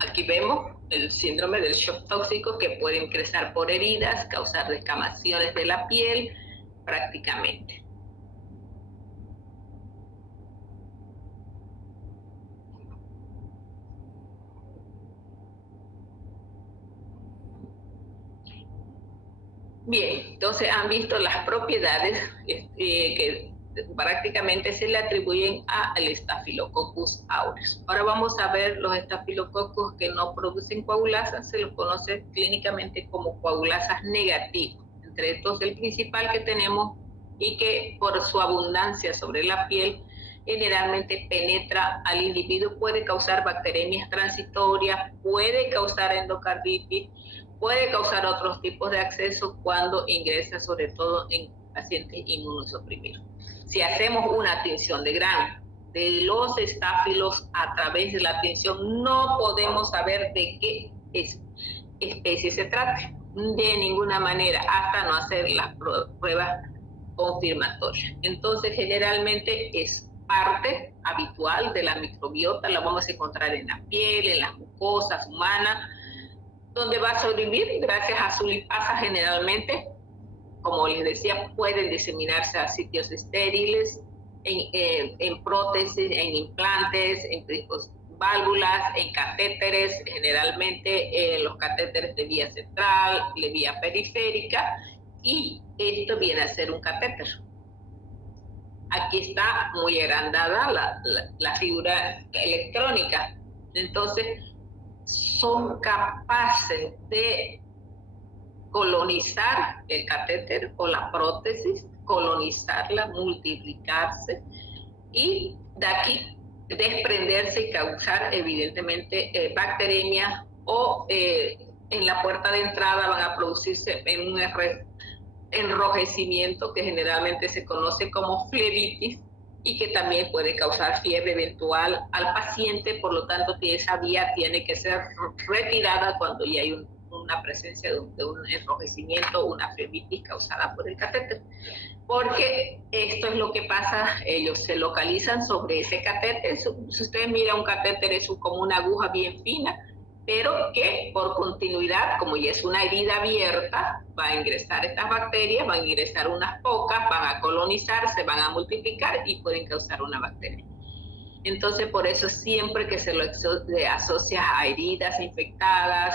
Aquí vemos el síndrome del shock tóxico, que puede ingresar por heridas, causar descamaciones de la piel prácticamente. Bien, entonces han visto las propiedades que prácticamente se le atribuyen al Staphylococcus aureus. Ahora vamos a ver los estafilococos que no producen coagulasas, se los conoce clínicamente como coagulasas negativos. Entre estos, el principal que tenemos y que por su abundancia sobre la piel generalmente penetra al individuo, puede causar bacteremias transitorias, puede causar endocarditis, puede causar otros tipos de acceso cuando ingresa, sobre todo en pacientes inmunosuprimidos. Si hacemos una tinción de grano de los estáfilos a través de la tinción, no podemos saber de qué especie se trate, de ninguna manera, hasta no hacer las pruebas confirmatorias. Entonces, generalmente es parte habitual de la microbiota, la vamos a encontrar en la piel, en las mucosas humanas, donde va a sobrevivir gracias a su lipasa generalmente. Como les decía, pueden diseminarse a sitios estériles, en prótesis, en implantes, en válvulas, en catéteres, generalmente en los catéteres de vía central, de vía periférica, y esto viene a ser un catéter. Aquí está muy agrandada la figura electrónica. Entonces, son capaces de colonizar el catéter o la prótesis, colonizarla, multiplicarse y de aquí desprenderse y causar evidentemente bacteremias o en la puerta de entrada van a producirse en un enrojecimiento que generalmente se conoce como flebitis y que también puede causar fiebre eventual al paciente, por lo tanto esa vía tiene que ser retirada cuando ya hay una presencia de un enrojecimiento, una flebitis causada por el catéter, porque esto es lo que pasa, ellos se localizan sobre ese catéter. Si usted mira un catéter es como una aguja bien fina, pero que por continuidad, como ya es una herida abierta, va a ingresar estas bacterias, van a ingresar unas pocas, van a colonizar, se van a multiplicar y pueden causar una bacteria. Entonces, por eso siempre que se lo asocia a heridas infectadas,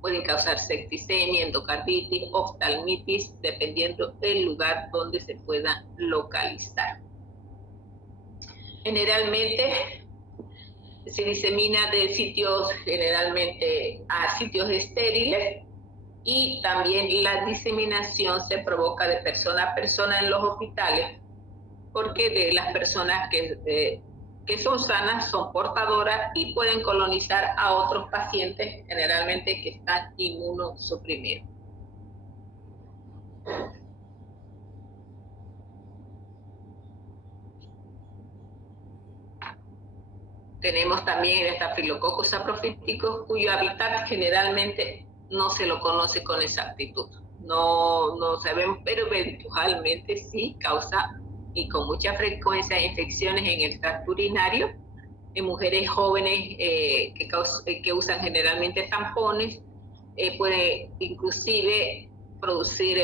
pueden causar septicemia, endocarditis, oftalmitis, dependiendo del lugar donde se pueda localizar. Generalmente se disemina de sitios, generalmente a sitios estériles, y también la diseminación se provoca de persona a persona en los hospitales, porque de las personas que son sanas son portadoras y pueden colonizar a otros pacientes, generalmente que están inmunosuprimidos. Tenemos también el Staphylococcus saprophyticus, cuyo hábitat generalmente no se lo conoce con exactitud. No sabemos, pero eventualmente sí causa y con mucha frecuencia infecciones en el tracto urinario en mujeres jóvenes que usan generalmente tampones, puede inclusive producir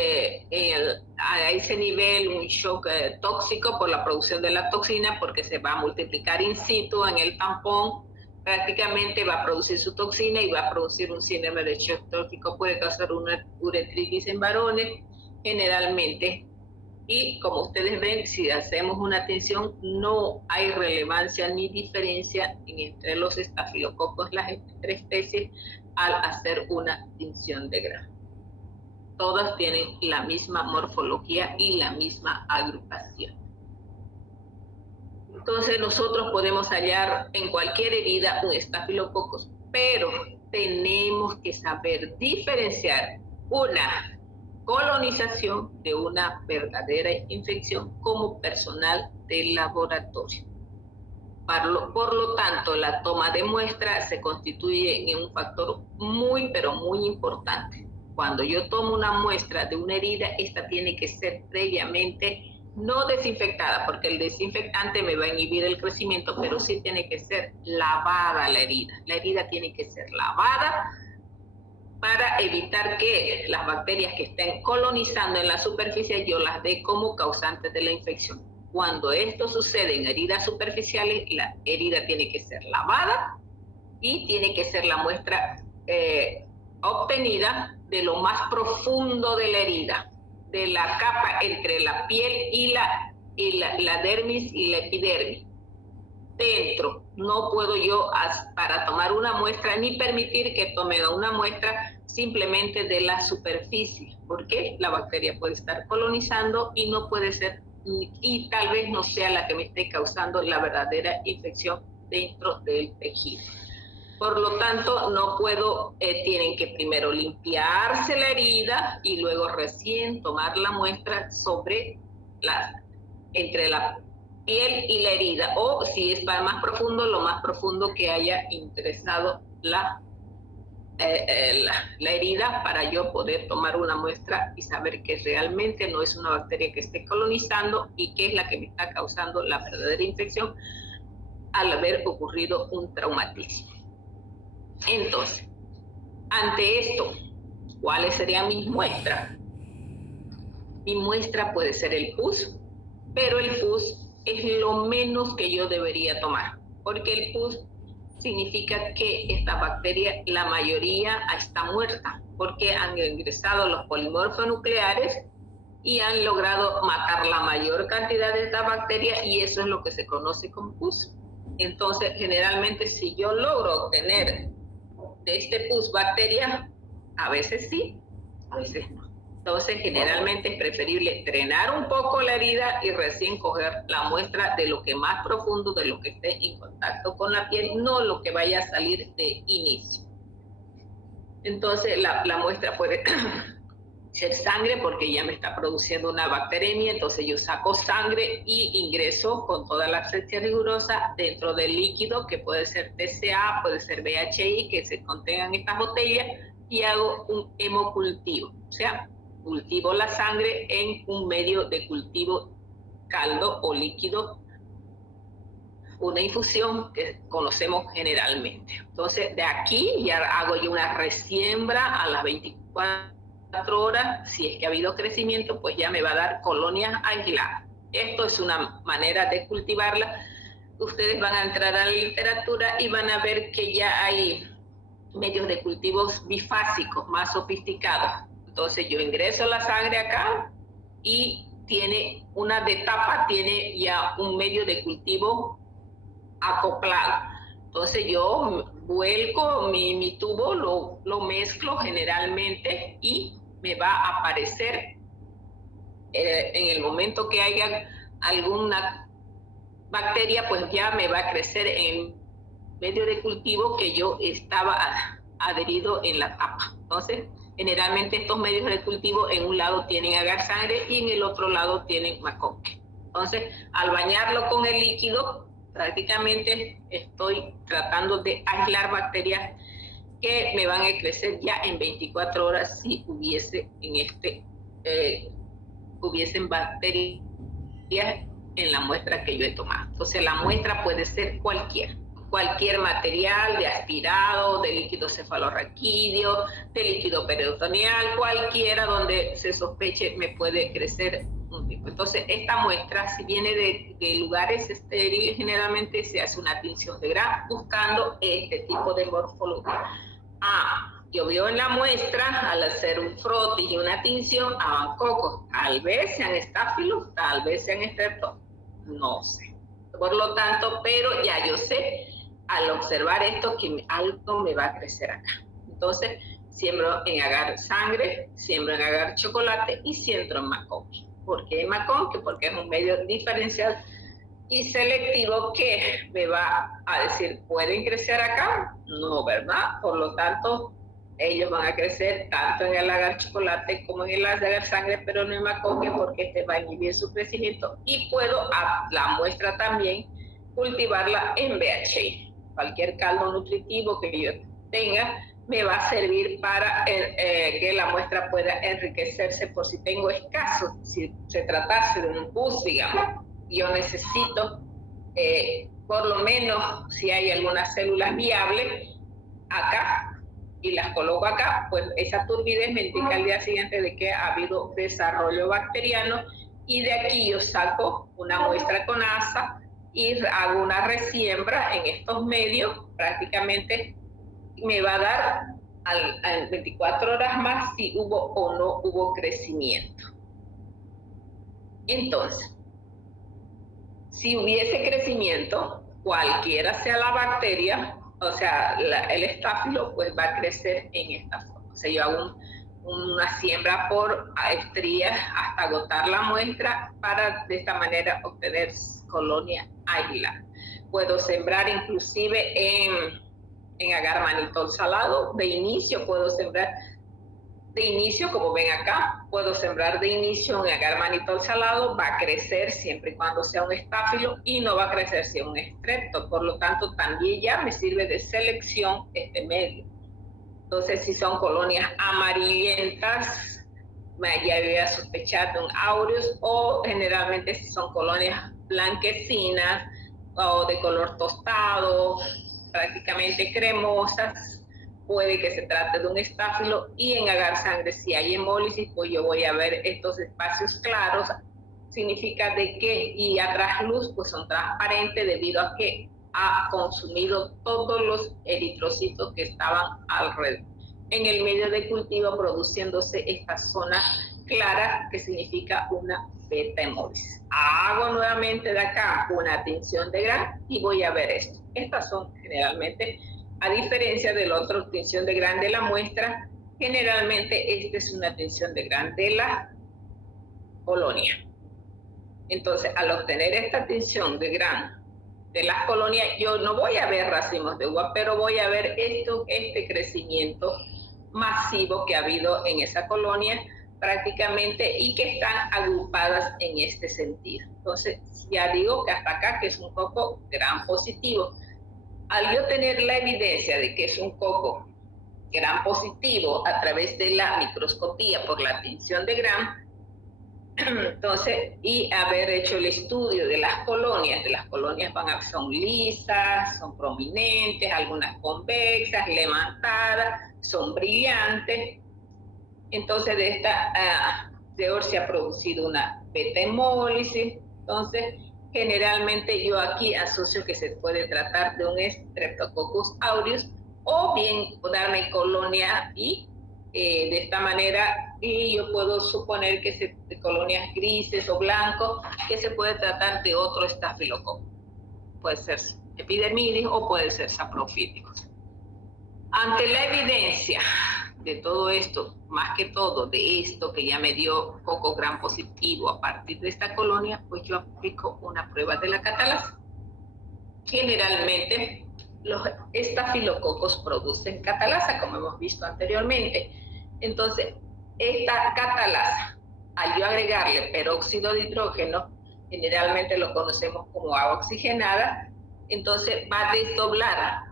a ese nivel un shock tóxico por la producción de la toxina, porque se va a multiplicar in situ en el tampón, prácticamente va a producir su toxina y va a producir un síndrome de shock tóxico, puede causar una uretritis en varones generalmente. Y como ustedes ven, si hacemos una atención, no hay relevancia ni diferencia entre los estafilococos, las tres especies, al hacer una tinción de grano. Todas tienen la misma morfología y la misma agrupación. Entonces nosotros podemos hallar en cualquier herida un estafilococos, pero tenemos que saber diferenciar una colonización de una verdadera infección como personal del laboratorio. Por lo tanto, la toma de muestra se constituye en un factor muy, pero muy importante. Cuando yo tomo una muestra de una herida, esta tiene que ser previamente no desinfectada, porque el desinfectante me va a inhibir el crecimiento, pero sí tiene que ser lavada la herida. La herida tiene que ser lavada para evitar que las bacterias que estén colonizando en la superficie yo las dé como causantes de la infección. Cuando esto sucede en heridas superficiales, la herida tiene que ser lavada y tiene que ser la muestra obtenida de lo más profundo de la herida, de la capa entre la piel y la dermis y la epidermis. Dentro, no puedo yo para tomar una muestra ni permitir que tomen una muestra simplemente de la superficie, porque la bacteria puede estar colonizando y no puede ser, y tal vez no sea la que me esté causando la verdadera infección dentro del tejido. Por lo tanto, no puedo, tienen que primero limpiarse la herida y luego recién tomar la muestra entre la piel y la herida, o si es para más profundo, lo más profundo que haya ingresado la herida, para yo poder tomar una muestra y saber que realmente no es una bacteria que esté colonizando y que es la que me está causando la verdadera infección al haber ocurrido un traumatismo. Entonces, ante esto, ¿cuáles serían mis muestras? Mi muestra puede ser el pus, pero el pus es lo menos que yo debería tomar, porque el pus significa que esta bacteria, la mayoría está muerta, porque han ingresado los polimorfos nucleares y han logrado matar la mayor cantidad de esta bacteria, y eso es lo que se conoce como pus. Entonces, generalmente, si yo logro obtener de este pus bacteria, a veces sí, a veces no. Entonces, generalmente es preferible drenar un poco la herida y recién coger la muestra de lo que más profundo, de lo que esté en contacto con la piel, no lo que vaya a salir de inicio. Entonces, la muestra puede ser sangre, porque ya me está produciendo una bacteremia, entonces yo saco sangre y ingreso con toda la asepsia rigurosa dentro del líquido, que puede ser TCA, puede ser BHI, que se contengan estas botellas, y hago un hemocultivo, o sea, cultivo la sangre en un medio de cultivo caldo o líquido, una infusión que conocemos generalmente. Entonces, de aquí ya hago yo una resiembra a las 24 horas. Si es que ha habido crecimiento, pues ya me va a dar colonias aisladas. Esto es una manera de cultivarla. Ustedes van a entrar a la literatura y van a ver que ya hay medios de cultivos bifásicos más sofisticados. Entonces yo ingreso la sangre acá y tiene una de tapa, tiene ya un medio de cultivo acoplado. Entonces yo vuelco mi tubo, lo mezclo generalmente y me va a aparecer en el momento que haya alguna bacteria, pues ya me va a crecer en el medio de cultivo que yo estaba adherido en la tapa. Entonces, generalmente estos medios de cultivo en un lado tienen agar sangre y en el otro lado tienen maconque. Entonces, al bañarlo con el líquido, prácticamente estoy tratando de aislar bacterias que me van a crecer ya en 24 horas si hubiese hubiesen bacterias en la muestra que yo he tomado. Entonces, la muestra puede ser cualquiera. cualquier material de aspirado, de líquido cefalorraquídeo, de líquido peritoneal, cualquiera donde se sospeche me puede crecer un tipo. Entonces, esta muestra, si viene de lugares estériles, generalmente se hace una tinción de Gram buscando este tipo de morfología. Yo veo en la muestra, al hacer un frotis y una tinción, cocos. Tal vez sean estáfilos, tal vez sean estreptos, no sé. Por lo tanto, pero ya yo sé, al observar esto, que algo me va a crecer acá. Entonces, siembro en agar sangre, siembro en agar chocolate y siembro en maconque. ¿Por qué maconque? Porque es un medio diferencial y selectivo que me va a decir, ¿pueden crecer acá? No, ¿verdad? Por lo tanto, ellos van a crecer tanto en el agar chocolate como en el agar sangre, pero no en maconque porque este va a inhibir su crecimiento y puedo a la muestra también cultivarla en BHI. Cualquier caldo nutritivo que yo tenga me va a servir para que la muestra pueda enriquecerse por si tengo escaso. Si se tratase de un pus, digamos, yo necesito por lo menos si hay alguna célula viable acá y las coloco acá, pues esa turbidez me indica al día siguiente de que ha habido desarrollo bacteriano y de aquí yo saco una muestra con asa y hago una resiembra en estos medios, prácticamente me va a dar al 24 horas más si hubo o no hubo crecimiento. Entonces, si hubiese crecimiento, cualquiera sea la bacteria, o sea, el estáfilo, pues va a crecer en esta forma. O sea, yo hago una siembra por estrías hasta agotar la muestra para de esta manera obtener colonia aislada. Puedo sembrar inclusive en agar manitol salado. De inicio puedo sembrar de inicio, como ven acá, puedo sembrar de inicio un agar manitol salado, va a crecer siempre y cuando sea un estáfilo y no va a crecer si es un estrepto, por lo tanto también ya me sirve de selección este medio. Entonces, si son colonias amarillentas, ya voy a sospechar de un aureus, o generalmente si son colonias blanquecinas o de color tostado, prácticamente cremosas, puede que se trate de un estáfilo. Y en agar sangre, si hay hemólisis, pues yo voy a ver estos espacios claros, significa de que, y a trasluz, pues son transparentes debido a que ha consumido todos los eritrocitos que estaban alrededor en el medio de cultivo, produciéndose esta zona clara que significa una beta hemólisis. Hago nuevamente de acá una tinción de Gram y voy a ver esto. Estas son generalmente, a diferencia de la otra tinción de Gram de la muestra, generalmente esta es una tinción de Gram de la colonia. Entonces, al obtener esta tinción de Gram de las colonias, yo no voy a ver racimos de uva, pero voy a ver este crecimiento masivo que ha habido en esa colonia prácticamente y que están agrupadas en este sentido. Entonces, ya digo que hasta acá que es un coco Gram positivo. Al yo tener la evidencia de que es un coco Gram positivo a través de la microscopía por la tinción de Gram, entonces, y haber hecho el estudio de las colonias son lisas, son prominentes, algunas convexas, levantadas, son brillantes. Entonces, de esta peor se ha producido una beta hemólisis. Entonces, generalmente yo aquí asocio que se puede tratar de un Streptococcus aureus o bien darme colonia y de esta manera, y yo puedo suponer que de colonias grises o blancos, que se puede tratar de otro estafilococo. Puede ser epidermidis o puede ser saprofíticos. Ante la evidencia de todo esto, más que todo de esto que ya me dio coco Gram positivo a partir de esta colonia, pues yo aplico una prueba de la catalasa. Generalmente los estafilococos producen catalasa, como hemos visto anteriormente. Entonces, esta catalasa, al yo agregarle peróxido de hidrógeno, generalmente lo conocemos como agua oxigenada, entonces va a desdoblar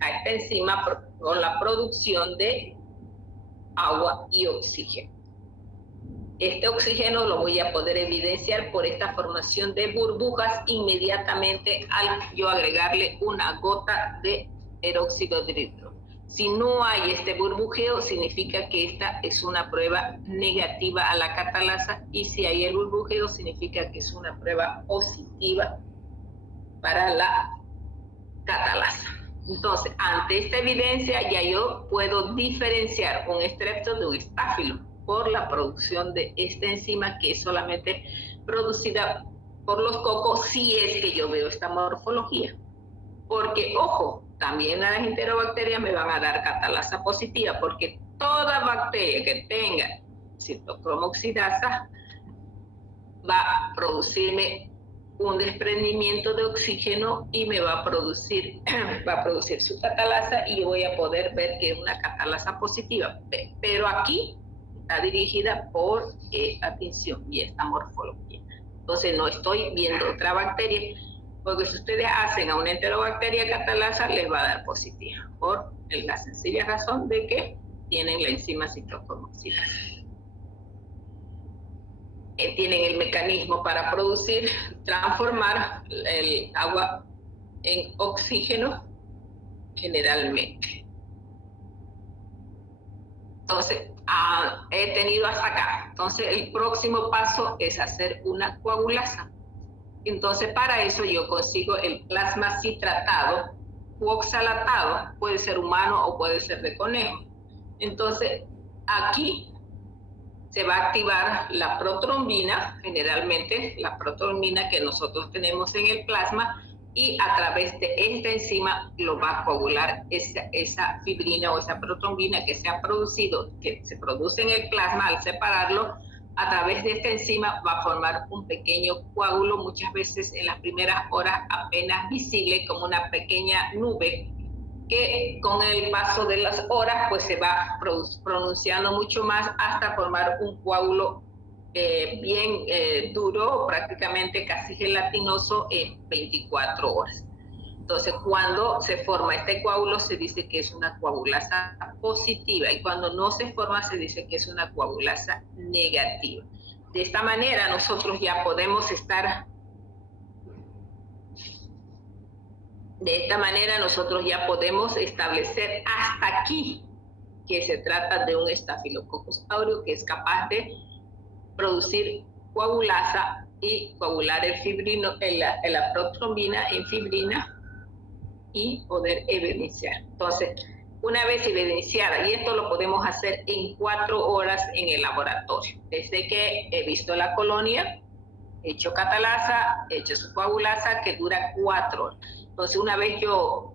a esta enzima con la producción de agua y oxígeno. este oxígeno lo voy a poder evidenciar por esta formación de burbujas inmediatamente al yo agregarle una gota de peróxido de hidrógeno. Si no hay este burbujeo, significa que esta es una prueba negativa a la catalasa, y si hay el burbujeo, significa que es una prueba positiva para la catalasa. Entonces, ante esta evidencia, ya yo puedo diferenciar un estrepto de un estáfilo por la producción de esta enzima, que es solamente producida por los cocos, si es que yo veo esta morfología. Porque, ojo, también las enterobacterias me van a dar catalasa positiva, porque toda bacteria que tenga citocromoxidasa va a producirme un desprendimiento de oxígeno y me va a producir su catalasa, y yo voy a poder ver que es una catalasa positiva. Pero aquí está dirigida por esta tinción y esta morfología. Entonces no estoy viendo otra bacteria, porque si ustedes hacen a una enterobacteria catalasa, les va a dar positiva, por la sencilla razón de que tienen la enzima citocromoxidasa. Tienen el mecanismo para transformar el agua en oxígeno generalmente. Entonces, he tenido hasta acá. Entonces, el próximo paso es hacer una coagulasa. Entonces, para eso yo consigo el plasma citratado u oxalatado, puede ser humano o puede ser de conejo. Entonces, aquí se va a activar la protrombina, generalmente la protrombina que nosotros tenemos en el plasma, y a través de esta enzima lo va a coagular esa fibrina o esa protrombina que se ha producido, que se produce en el plasma. Al separarlo, a través de esta enzima va a formar un pequeño coágulo, muchas veces en las primeras horas apenas visible, como una pequeña nube, que con el paso de las horas pues se va pronunciando mucho más hasta formar un coágulo bien duro, prácticamente casi gelatinoso, en 24 horas. Entonces, cuando se forma este coágulo, se dice que es una coagulasa positiva, y cuando no se forma, se dice que es una coagulasa negativa. De esta manera, nosotros ya podemos estar... De esta manera nosotros ya podemos establecer hasta aquí que se trata de un Staphylococcus aureus que es capaz de producir coagulasa y coagular el fibrino, la protrombina en fibrina, y poder evidenciar. Entonces, una vez evidenciada, y esto lo podemos hacer en 4 horas en el laboratorio, desde que he visto la colonia, he hecho catalasa, he hecho su coagulasa, que dura 4 horas. Entonces, una vez yo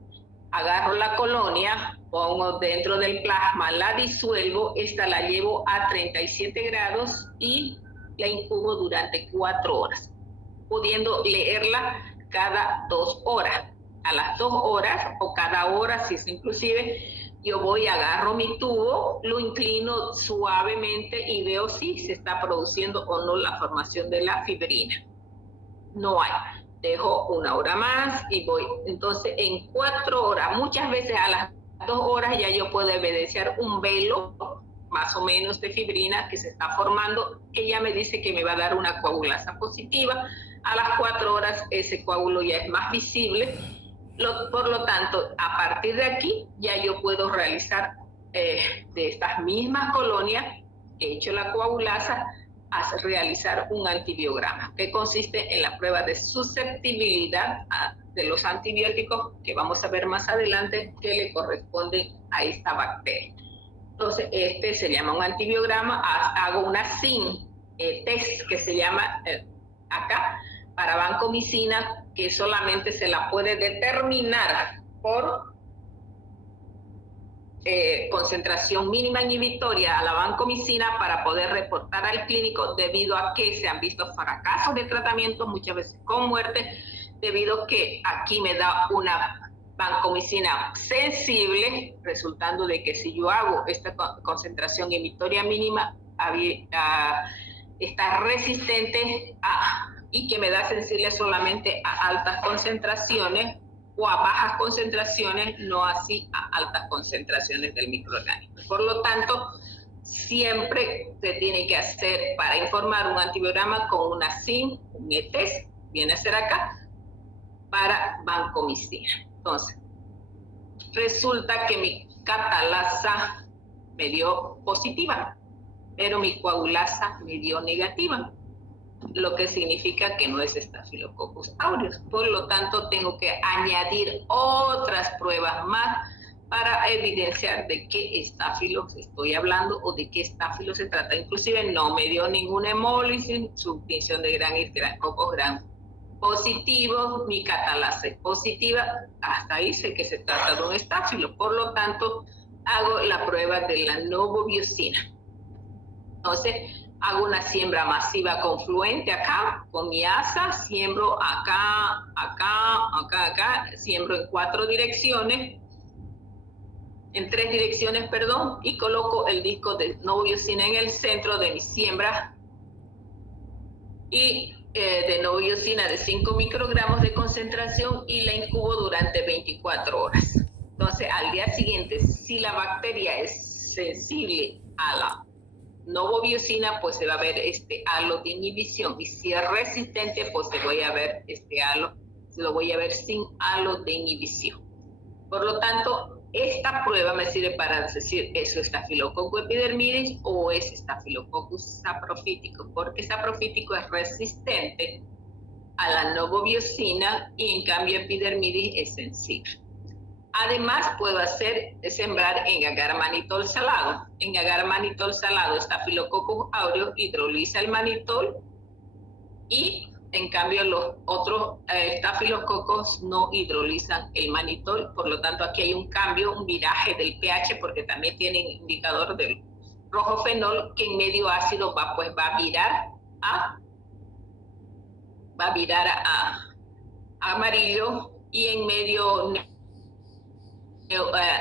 agarro la colonia, pongo dentro del plasma, la disuelvo, esta la llevo a 37 grados y la incubo durante 4 horas, pudiendo leerla cada 2 horas. A las 2 horas o cada hora, si es inclusive, yo voy, agarro mi tubo, lo inclino suavemente y veo si se está produciendo o no la formación de la fibrina. No hay. Dejo 1 hora más y voy. Entonces, en 4 horas, muchas veces a las 2 horas ya yo puedo evidenciar un velo más o menos de fibrina que se está formando, que ya me dice que me va a dar una coagulasa positiva. A las 4 horas ese coágulo ya es más visible. Por lo tanto, a partir de aquí ya yo puedo realizar de estas mismas colonias que he hecho la coagulasa, realizar un antibiograma, que consiste en la prueba de susceptibilidad de los antibióticos, que vamos a ver más adelante, que le corresponden a esta bacteria. Entonces, este se llama un antibiograma. Hago una SIN test que se llama acá, para vancomicina, que solamente se la puede determinar por concentración mínima inhibitoria a la vancomicina para poder reportar al clínico, debido a que se han visto fracasos de tratamiento, muchas veces con muerte, debido a que aquí me da una vancomicina sensible, resultando de que si yo hago esta concentración inhibitoria mínima, está resistente y que me da sensible solamente a altas concentraciones o a bajas concentraciones, no así a altas concentraciones del microorganismo. Por lo tanto, siempre se tiene que hacer para informar un antibiograma con una SIN, un ETES, viene a ser acá, para vancomicina. Entonces, resulta que mi catalasa me dio positiva, pero mi coagulasa me dio negativa, lo que significa que no es Staphylococcus aureus. Por lo tanto, tengo que añadir otras pruebas más para evidenciar de qué estáfilos estoy hablando o de qué estáfilo se trata. Inclusive no me dio ninguna hemólisis, su tinción de cocos gram positivo, mi catalasa es positiva, hasta ahí sé que se trata de un estáfilo. Por lo tanto, hago la prueba de la novobiosina. Entonces, hago una siembra masiva confluente acá, con mi asa, siembro acá, acá, acá, acá, siembro en 3 direcciones, perdón, y coloco el disco de novobiosina en el centro de mi siembra y de novobiosina de 5 microgramos de concentración y la incubo durante 24 horas. Entonces, al día siguiente, si la bacteria es sensible a la novobiosina, pues se va a ver este halo de inhibición, y si es resistente, pues se voy a ver este halo, lo voy a ver sin halo de inhibición. Por lo tanto, esta prueba me sirve para decir, ¿es Staphylococcus epidermidis o es Staphylococcus saprophyticus? Porque saprophyticus es resistente a la novobiosina y en cambio epidermidis es sensible. Además, puedo sembrar en agar manitol salado. En agar manitol salado, Staphylococcus aureus hidroliza el manitol y en cambio los otros estafilococos no hidrolizan el manitol. Por lo tanto, aquí hay un cambio, un viraje del pH, porque también tienen indicador del rojo fenol, que en medio ácido va a virar a amarillo, y en medio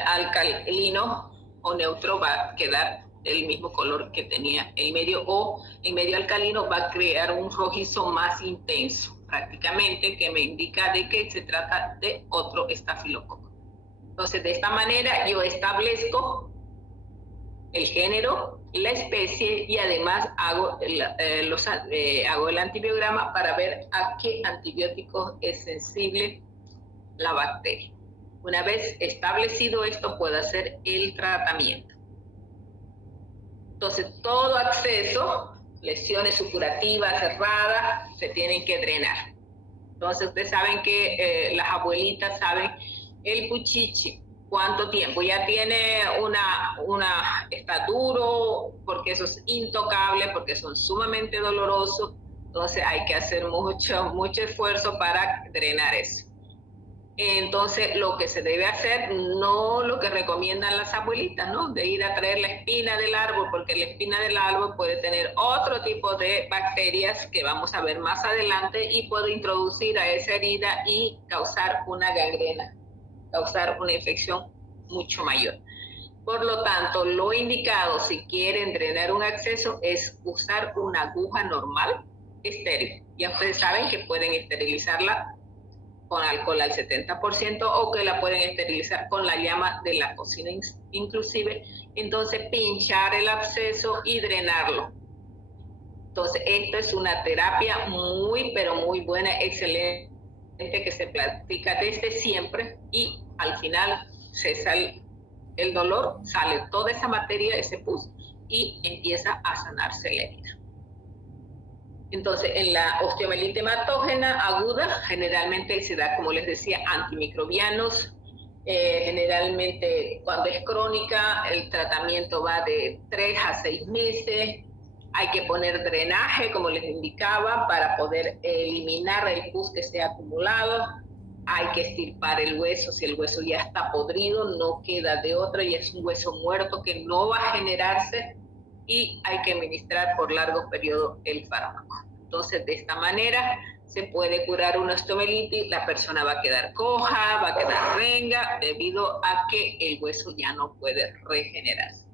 alcalino o neutro va a quedar el mismo color que tenía el medio, o en medio alcalino va a crear un rojizo más intenso, prácticamente, que me indica de que se trata de otro estafilococo. Entonces, de esta manera yo establezco el género, la especie, y además hago el antibiograma para ver a qué antibiótico es sensible la bacteria. Una vez establecido esto, puedo hacer el tratamiento. Entonces, todo acceso, lesiones supurativas, cerradas, se tienen que drenar. Entonces, ustedes saben que las abuelitas saben el puchichi, cuánto tiempo. Ya tiene está duro, porque eso es intocable, porque son sumamente dolorosos. Entonces, hay que hacer mucho esfuerzo para drenar eso. Entonces, lo que se debe hacer, no lo que recomiendan las abuelitas, ¿no? De ir a traer la espina del árbol, porque la espina del árbol puede tener otro tipo de bacterias que vamos a ver más adelante, y puede introducir a esa herida y causar una gangrena, causar una infección mucho mayor. Por lo tanto, lo indicado si quieren drenar un acceso es usar una aguja normal, estéril. Ya ustedes saben que pueden esterilizarla con alcohol al 70%, o que la pueden esterilizar con la llama de la cocina inclusive. Entonces, pinchar el absceso y drenarlo. Entonces, esto es una terapia muy, pero muy buena, excelente, que se practica desde siempre, y al final sale el dolor, sale toda esa materia, ese pus, y empieza a sanarse la herida. Entonces, en la osteomielitis hematógena aguda, generalmente se da, como les decía, antimicrobianos. Generalmente, cuando es crónica, el tratamiento va de 3 a 6 meses. Hay que poner drenaje, como les indicaba, para poder eliminar el pus que se ha acumulado. Hay que extirpar el hueso. Si el hueso ya está podrido, no queda de otra, y es un hueso muerto que no va a generarse, y hay que administrar por largo periodo el fármaco. Entonces, de esta manera se puede curar una osteomielitis. La persona va a quedar coja, va a quedar renga, debido a que el hueso ya no puede regenerarse.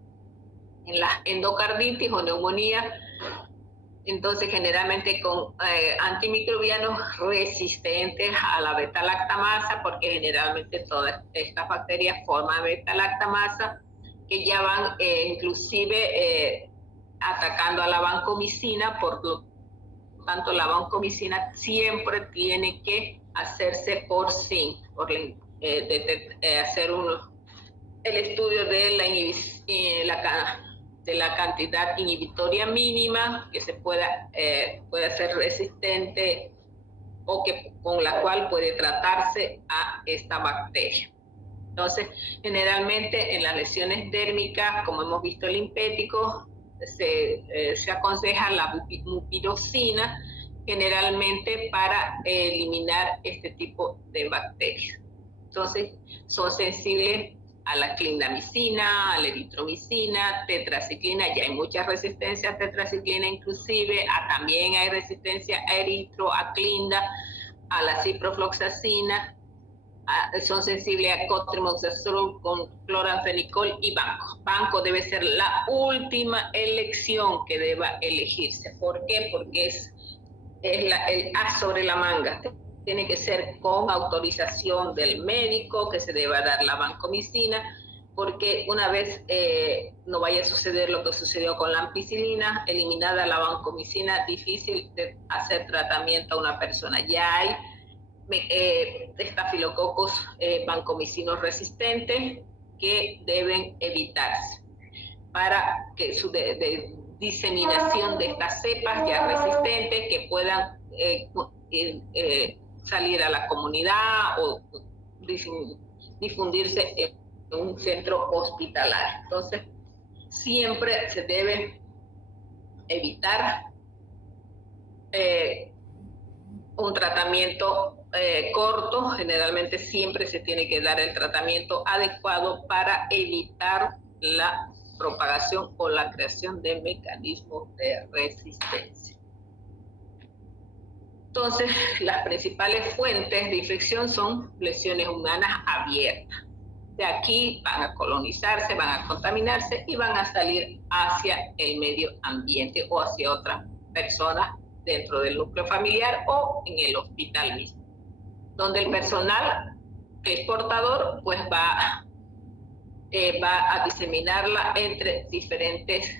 En la endocarditis o neumonía, entonces generalmente con antimicrobianos resistentes a la beta-lactamasa, porque generalmente todas estas bacterias forman beta-lactamasa, que ya van inclusive atacando a la vancomicina. Por lo tanto, la vancomicina siempre tiene que hacerse por zinc, hacer el estudio de la cantidad inhibitoria mínima que se pueda ser resistente o con la cual puede tratarse a esta bacteria. Entonces, generalmente en las lesiones dérmicas, como hemos visto el limpético, se aconseja la mupirocina, generalmente para eliminar este tipo de bacterias. Entonces, son sensibles a la clindamicina, a la eritromicina, tetraciclina. Ya hay mucha resistencia a tetraciclina, inclusive también hay resistencia a eritro, a clinda, a la ciprofloxacina. Son sensibles a cotrimoxazol con cloranfenicol y banco. Banco debe ser la última elección que deba elegirse. ¿Por qué? Porque es el as sobre la manga. Tiene que ser con autorización del médico, que se deba dar la vancomicina, porque una vez no vaya a suceder lo que sucedió con la ampicilina, eliminada la vancomicina, difícil de hacer tratamiento a una persona. Ya hay estafilococos vancomicinos resistentes que deben evitarse para que su diseminación de estas cepas ya resistentes que puedan salir a la comunidad o difundirse en un centro hospitalario. Entonces, siempre se debe evitar un tratamiento corto. Generalmente siempre se tiene que dar el tratamiento adecuado para evitar la propagación o la creación de mecanismos de resistencia. Entonces, las principales fuentes de infección son lesiones humanas abiertas. De aquí van a colonizarse, van a contaminarse y van a salir hacia el medio ambiente o hacia otras personas dentro del núcleo familiar o en el hospital mismo, donde el personal que es portador pues va a diseminarla entre diferentes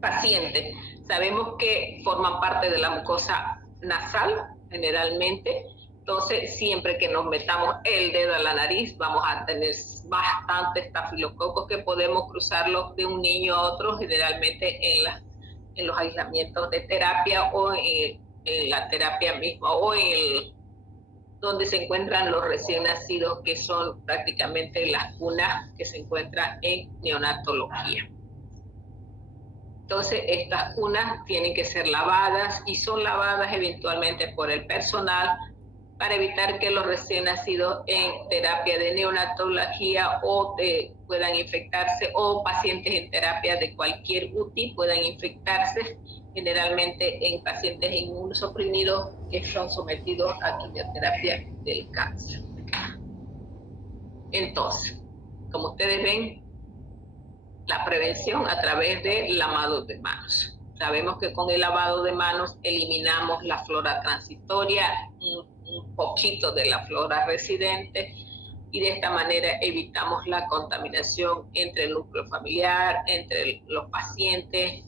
pacientes. Sabemos que forman parte de la mucosa nasal generalmente, entonces siempre que nos metamos el dedo a la nariz vamos a tener bastantes estafilococos que podemos cruzarlos de un niño a otro, generalmente en los aislamientos de terapia o en la terapia misma o donde se encuentran los recién nacidos, que son prácticamente las cunas que se encuentran en neonatología. Entonces, estas cunas tienen que ser lavadas y son lavadas eventualmente por el personal para evitar que los recién nacidos en terapia de neonatología puedan infectarse, o pacientes en terapia de cualquier UTI puedan infectarse, generalmente en pacientes inmunosuprimidos que son sometidos a quimioterapia del cáncer. Entonces, como ustedes ven, la prevención a través del lavado de manos. Sabemos que con el lavado de manos eliminamos la flora transitoria, un poquito de la flora residente, y de esta manera evitamos la contaminación entre el núcleo familiar, entre los pacientes,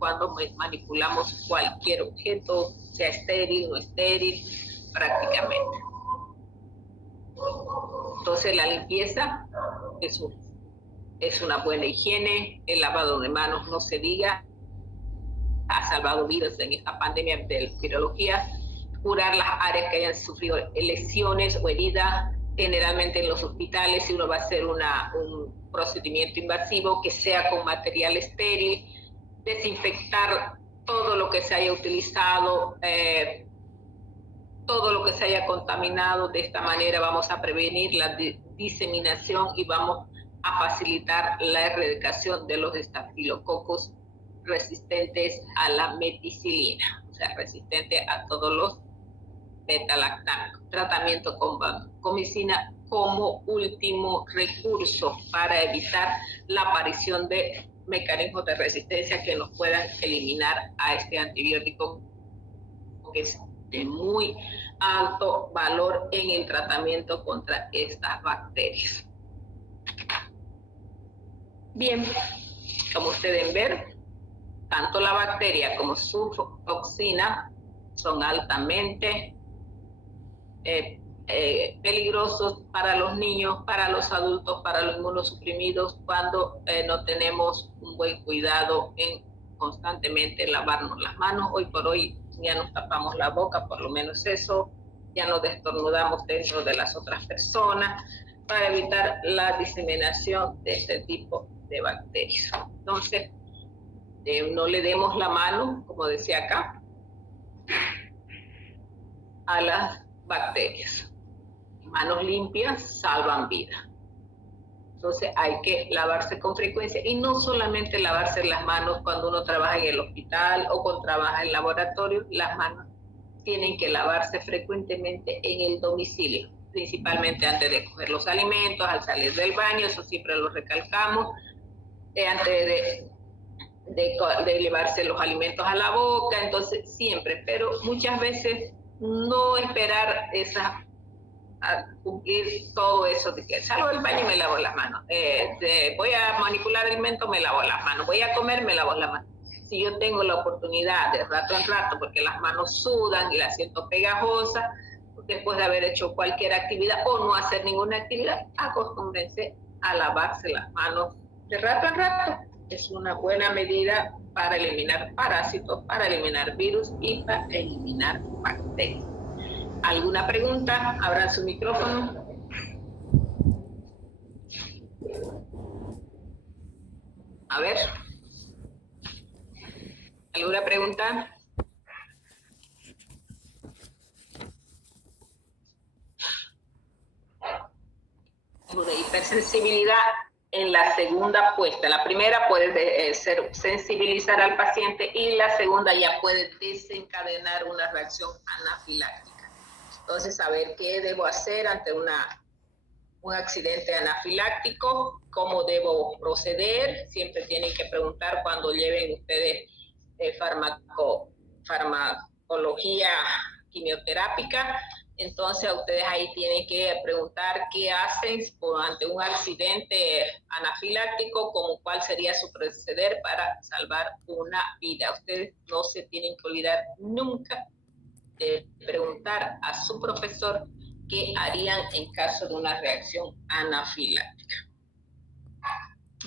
cuando manipulamos cualquier objeto, sea estéril o no estéril, prácticamente. Entonces la limpieza es una buena higiene, el lavado de manos no se diga, ha salvado vidas en esta pandemia de virología. Curar las áreas que hayan sufrido lesiones o heridas, generalmente en los hospitales, si uno va a hacer un procedimiento invasivo, que sea con material estéril, desinfectar todo lo que se haya utilizado, todo lo que se haya contaminado. De esta manera vamos a prevenir la diseminación y vamos a facilitar la erradicación de los estafilococos resistentes a la meticilina, o sea, resistentes a todos los beta-lactámicos. Tratamiento con vancomicina como último recurso para evitar la aparición de mecanismos de resistencia que nos puedan eliminar a este antibiótico, que es de muy alto valor en el tratamiento contra estas bacterias. Bien, como ustedes ven, tanto la bacteria como su toxina son altamente peligrosos para los niños, para los adultos, para los inmunosuprimidos, cuando no tenemos un buen cuidado en constantemente lavarnos las manos. Hoy por hoy ya nos tapamos la boca, por lo menos eso, ya no estornudamos dentro de las otras personas para evitar la diseminación de este tipo de bacterias. Entonces, no le demos la mano, como decía acá, a las bacterias. Manos limpias salvan vidas. Entonces hay que lavarse con frecuencia y no solamente lavarse las manos cuando uno trabaja en el hospital o cuando trabaja en laboratorio, las manos tienen que lavarse frecuentemente en el domicilio, principalmente antes de coger los alimentos, al salir del baño, eso siempre lo recalcamos, antes de llevarse los alimentos a la boca, entonces siempre, pero muchas veces no esperar a cumplir todo eso de que salgo del baño y me lavo las manos, voy a manipular alimento, me lavo las manos, voy a comer, me lavo las manos. Si yo tengo la oportunidad de rato en rato, porque las manos sudan y las siento pegajosas, después de haber hecho cualquier actividad o no hacer ninguna actividad, acostúmbrense a lavarse las manos de rato en rato. Es una buena medida para eliminar parásitos, para eliminar virus y para eliminar bacterias. ¿Alguna pregunta? Abran su micrófono. A ver. ¿Alguna pregunta? Bueno, hipersensibilidad en la segunda puesta. La primera puede ser sensibilizar al paciente y la segunda ya puede desencadenar una reacción anafiláctica. Entonces, saber qué debo hacer ante un accidente anafiláctico, cómo debo proceder. Siempre tienen que preguntar cuando lleven ustedes farmacología quimioterápica. Entonces, ustedes ahí tienen que preguntar qué hacen ante un accidente anafiláctico, como cuál sería su proceder para salvar una vida. Ustedes no se tienen que olvidar nunca de preguntar a su profesor qué harían en caso de una reacción anafiláctica.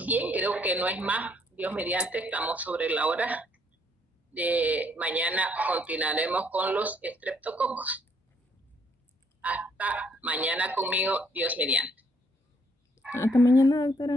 Bien, creo que no es más. Dios mediante, estamos sobre la hora. De mañana continuaremos con los estreptococos. Hasta mañana conmigo, Dios mediante. Hasta mañana, doctora.